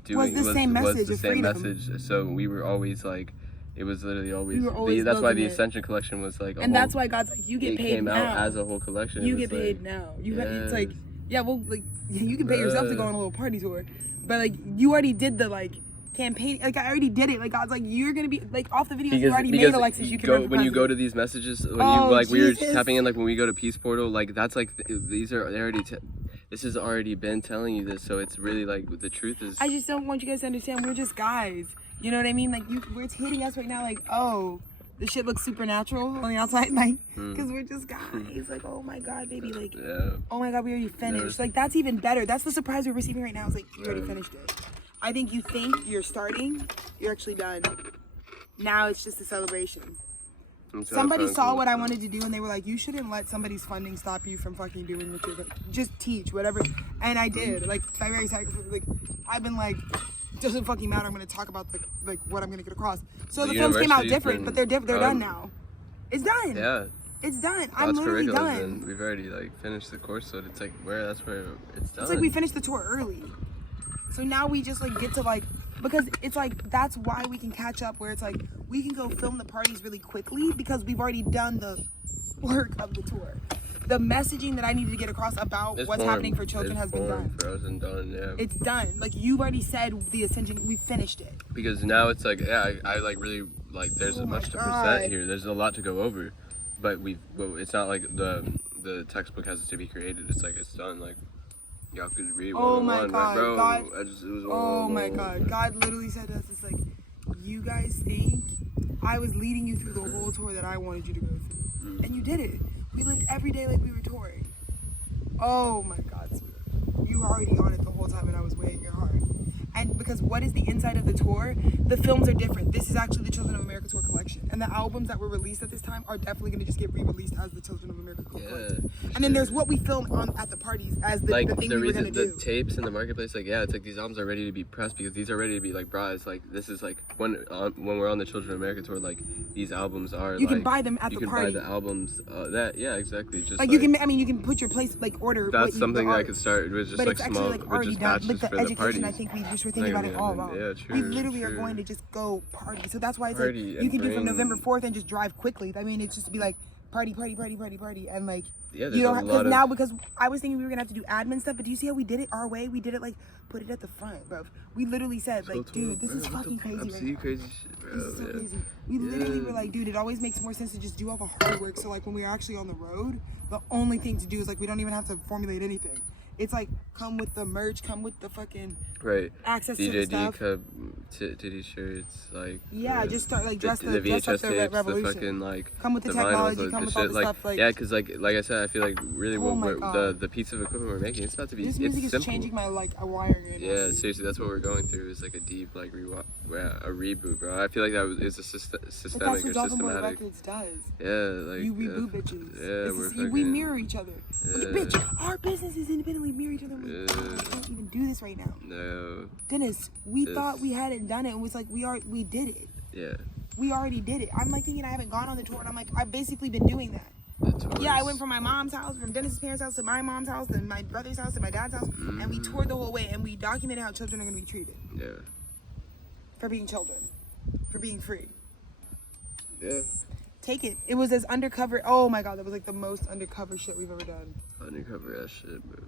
doing was the same message of freedom. message. So we were always like, it was literally always. We were always that's why the building it. Ascension collection was like, and that's why God's like, you get it paid came now. out as a whole collection. You It was get paid like, now. You yes. it's like, yeah, well, like you can pay yourself to go on a little party tour, but like you already did the like campaign. Like I already did it. Like God's like, you're gonna be like off the videos you already made, Alexis. You can go when you go to these messages when you like we were just tapping in, like when we go to Peace Portal, like that's like these are they already. This has already been telling you this, so it's really like the truth is. I just don't want you guys to understand. We're just guys. You know what I mean? Like it's hitting us right now. Like, oh, this shit looks supernatural on the outside, like, because we're just guys. Like, oh my God, baby, like, oh my God, we already finished. Like, that's even better. That's the surprise we're receiving right now. Is like, you already finished it. I think you think you're starting, you're actually done. Now it's just a celebration. Somebody saw what I wanted to do and they were like, you shouldn't let somebody's funding stop you from fucking doing what you're like. Just teach, whatever. And I did. Like, February 2nd, like, I've been like, doesn't fucking matter. I'm gonna talk about like what I'm gonna get across. So the films came out different, but they're done now. It's done. Yeah. It's done. I'm literally done. We've already like finished the course, so it's like that's where it's done. It's like we finished the tour early. So now we just like get to like, because it's like that's why we can catch up, where it's like we can go film the parties really quickly because we've already done the work of the tour. The messaging that I needed to get across about what's happening for children has been done. Frozen done, yeah. It's done. Like you've already said the Ascension, we finished it. Because now it's like, yeah, I like really like. There's much to present here. There's a lot to go over, but it's not like the textbook has to be created. It's like it's done. Like y'all could read 101, right, bro? God, it was oh my God, God literally said to us, it's like, you guys think I was leading you through the whole tour that I wanted you to go through, and you did it. We lived every day like we were touring. Oh my God, sweetheart. You were already on it the whole time and I was weighing your heart. And because what is the inside of the tour? The films are different. This is actually the Children of America Tour collection. And the albums that were released at this time are definitely going to just get re-released as the Children of America Tour collection. And then there's what we filmed at the parties as the thing we were going to do. The tapes in the marketplace, like, yeah, it's like these albums are ready to be pressed because these are ready to be like brought. It's like, this is like, when we're on the Children of America Tour, like, these albums are you can buy them at the party. You can buy the albums, yeah, exactly. Just like you can, I mean, you can put your place, like order. That's something that I could start. It was just like small, like already done. Like the education, I think we just were thinking about it all along. Yeah, true, we literally are going to just go party. So that's why it's like you can do from November 4th and just drive quickly. I mean, it's just to be like party, and like you don't have, because now, because I was thinking we were gonna have to do admin stuff, but do you see how we did it our way? We did it like put it at the front, bro. We literally said like, dude, this is fucking crazy. I'm crazy shit, bro. This is so crazy. We literally were like, dude, it always makes more sense to just do all the hard work. So like when we are actually on the road, the only thing to do is like we don't even have to formulate anything. It's like come with the merch, come with the fucking access to the stuff. Titty shirts, like just start like dress the VHS up the tapes, revolution. the fucking like come with the technology, come with all the stuff. Like because like I said, I feel like really the piece of equipment we're making, it's about to be. This music is changing my like wiring. Right yeah, now. Seriously, that's what we're going through. Is like a deep like a reboot, bro. I feel like that is a systemic but that's what Dolphin Records does. Yeah, like you reboot bitches. Yeah, we mirror each other. Yeah. Bitch, our businesses independently mirror each other. We can't even do this right now. No. Dennis, we thought we hadn't done it. It was like we did it. Yeah. We already did it. I'm like thinking I haven't gone on the tour, and I'm like I've basically been doing that. Yeah, I went from my mom's house, from Dennis's parents' house to my mom's house, then my brother's house to my dad's house, and we toured the whole way, and we documented how children are going to be treated. Yeah. For being children, for being free. Yeah. Take it. It was as undercover. Oh my God, that was like the most undercover shit we've ever done. Undercover ass shit, bro.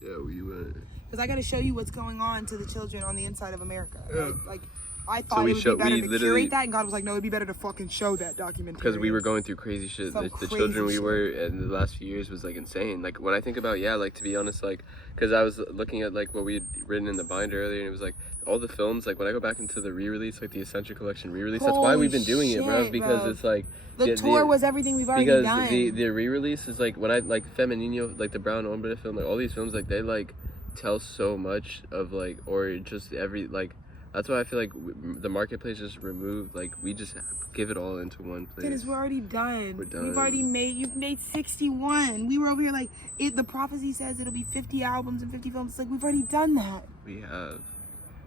Yeah, we went. Because I got to show you what's going on to the children on the inside of America. Yeah. Like I thought it would be better to curate that, and God was like, no, it'd be better to fucking show that documentary. Because we were going through crazy shit. The children we were in the last few years was like insane. Like when I think about, like to be honest, like, because I was looking at like what we had written in the binder earlier, and it was like all the films, like when I go back into the re-release, like the Ascension Collection re-release, that's why we've been doing it, bro. Because it's like the tour was everything we've already done. Because the re-release is like when I like Feminino, like the Brown Ombre film, like all these films, like they like tell so much of like, or just every like. That's why I feel like the marketplace just removed, like we just give it all into one place. Dennis, we're already done. We're done. We've already you've made 61. We were over here like, the prophecy says it'll be 50 albums and 50 films. It's like, we've already done that.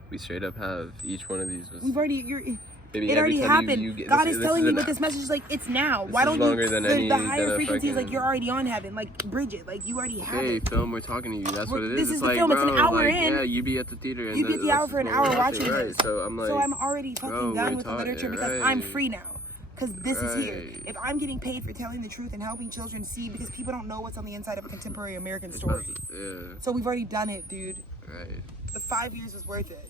We straight up have each one of these. We've already, Maybe it already happened. God is telling me with this message, like, it's now. Why don't you? The higher frequency is like you're already on heaven, like Bridget, like you already have it. Film, we're talking to you. That's what it is. This it's is the like, film. bro, It's an hour like, in. Yeah, you be at the theater. And you be at the hour for an hour watching this. So I'm like, so I'm already fucking done with the literature because I'm free now. Because this is here. If I'm getting paid for telling the truth and helping children see, because people don't know what's on the inside of a contemporary American story. So we've already done it, dude. The 5 years was worth it.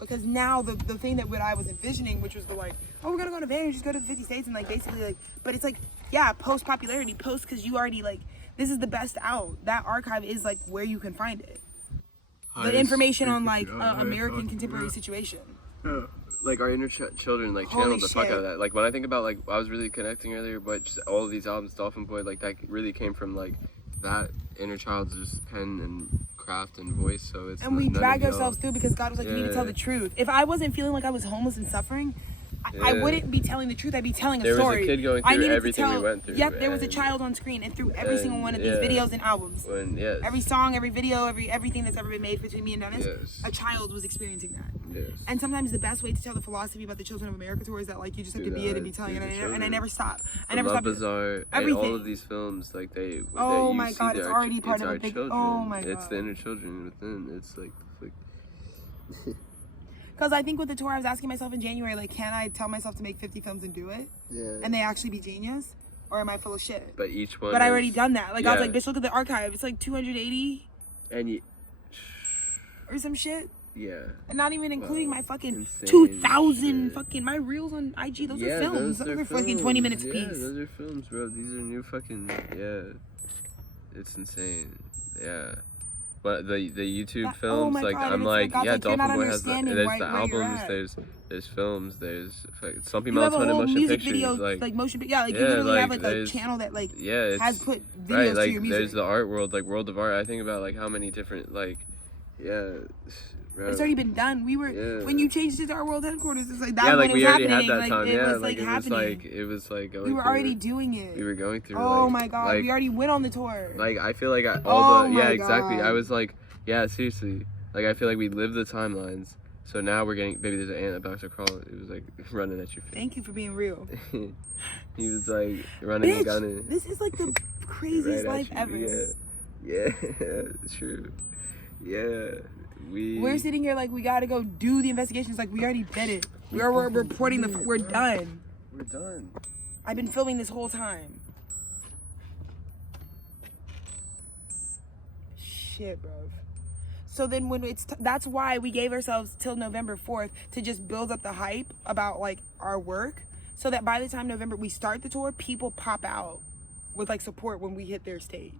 Because now the thing that what I was envisioning, which was the like, oh, we're gonna go to van and just go to the 50 states and like basically like, but it's like, yeah, post popularity, post because you already like, this is the best out. That archive is like where you can find it. The information on like American contemporary situation. Like our inner children like channeled the fuck out of that. Like when I think about like I was really connecting earlier, but just all of these albums, Dolphin Boy, like that really came from like that inner child's just pen and craft and voice. So it's and we drag ourselves through because God was like, you need to tell the truth. If I wasn't feeling like I was homeless and suffering, I wouldn't be telling the truth. I'd be telling a story. There was a kid going through everything we went through. Yep, there was a child on screen, and through every single one of these videos and albums, every song, every video, everything that's ever been made between me and Dennis, a child was experiencing that. And sometimes the best way to tell the philosophy about the Children of America tour is that like you just have to be it and be telling it, and I never stop. I never stop. Bizarre. Everything. All of these films, like they. Oh my God, it's already part of a big. Oh my God. It's the inner children within. It's like. Because I think with the tour, I was asking myself in January, like, can I tell myself to make 50 films and do it? And they actually be genius? Or am I full of shit? But each one. But I already done that. Like, I was like, bitch, look at the archive. It's like 280. And or some shit. And not even including my fucking 2,000 fucking, my reels on IG. Those are films. Those are fucking 20 minutes a piece. Those are films, bro. These are new fucking, It's insane. But the YouTube films, like God, I'm like, like Dolphin Boy has there's the albums, there's films, there's Slumpy Mountain and motion pictures, videos, like motion, you literally have like a channel that like has put videos to your music. There's the art world, like World of Art. I think about like how many different like, bro. It's already been done. We were when you changed it to our world headquarters. It's like that. Yeah, like when we it was already happening. had that time. Like, it was like happening. It was like going. We were already doing it. We were going through. Oh my God, we already went on the tour. Like I feel like exactly. I was like, seriously. Like I feel like we lived the timelines. So now we're getting. Baby, there's an ant about to crawl. It was like running at your face. Thank you for being real. He was like running and gunning. This is like the craziest life ever. Yeah, true. We're sitting here like we gotta go do the investigations. Like we already did it. We're reporting we're done. We're done. I've been filming this whole time. Shit, bro. So then when that's why we gave ourselves till November 4th to just build up the hype about like our work, so that by the time November we start the tour, people pop out with like support when we hit their state.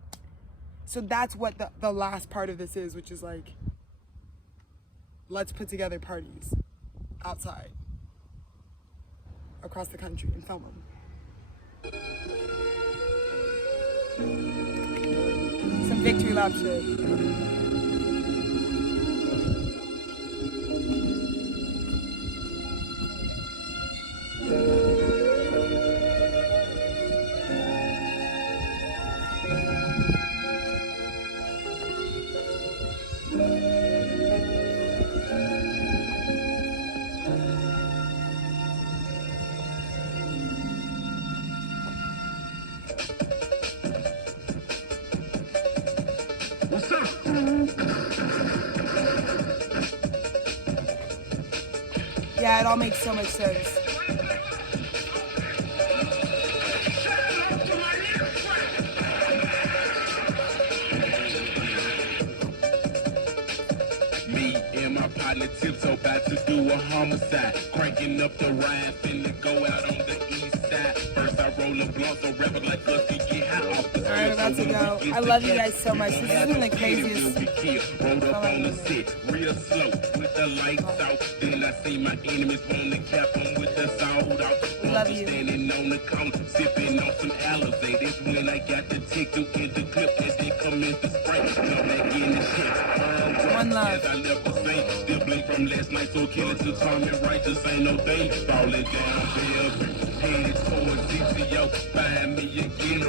So that's what the last part of this is, which is like, let's put together parties outside across the country and film them. Some victory lap shit. Yeah, it all makes so much sense. Me and my partner Tip's about to do a homicide. Cranking up the ride, finna go out on the east side. First I roll a blunt, so rapper like us to get high off the. Alright, we're about to go. I love you guys so much. This has been the craziest. Rolled up on the set, real slow, with the lights out. Then I see my enemies wanna cap them with the sound out. We love you. Standing on the counter, sipping on some Alizé. That's when I got the tick to get the clip as they come in to spray. Come back in the shit. One love. As I left the same, still blink from last night, so killing to time and righteous ain't no thing. Falling down, headed towards DTO, find me again.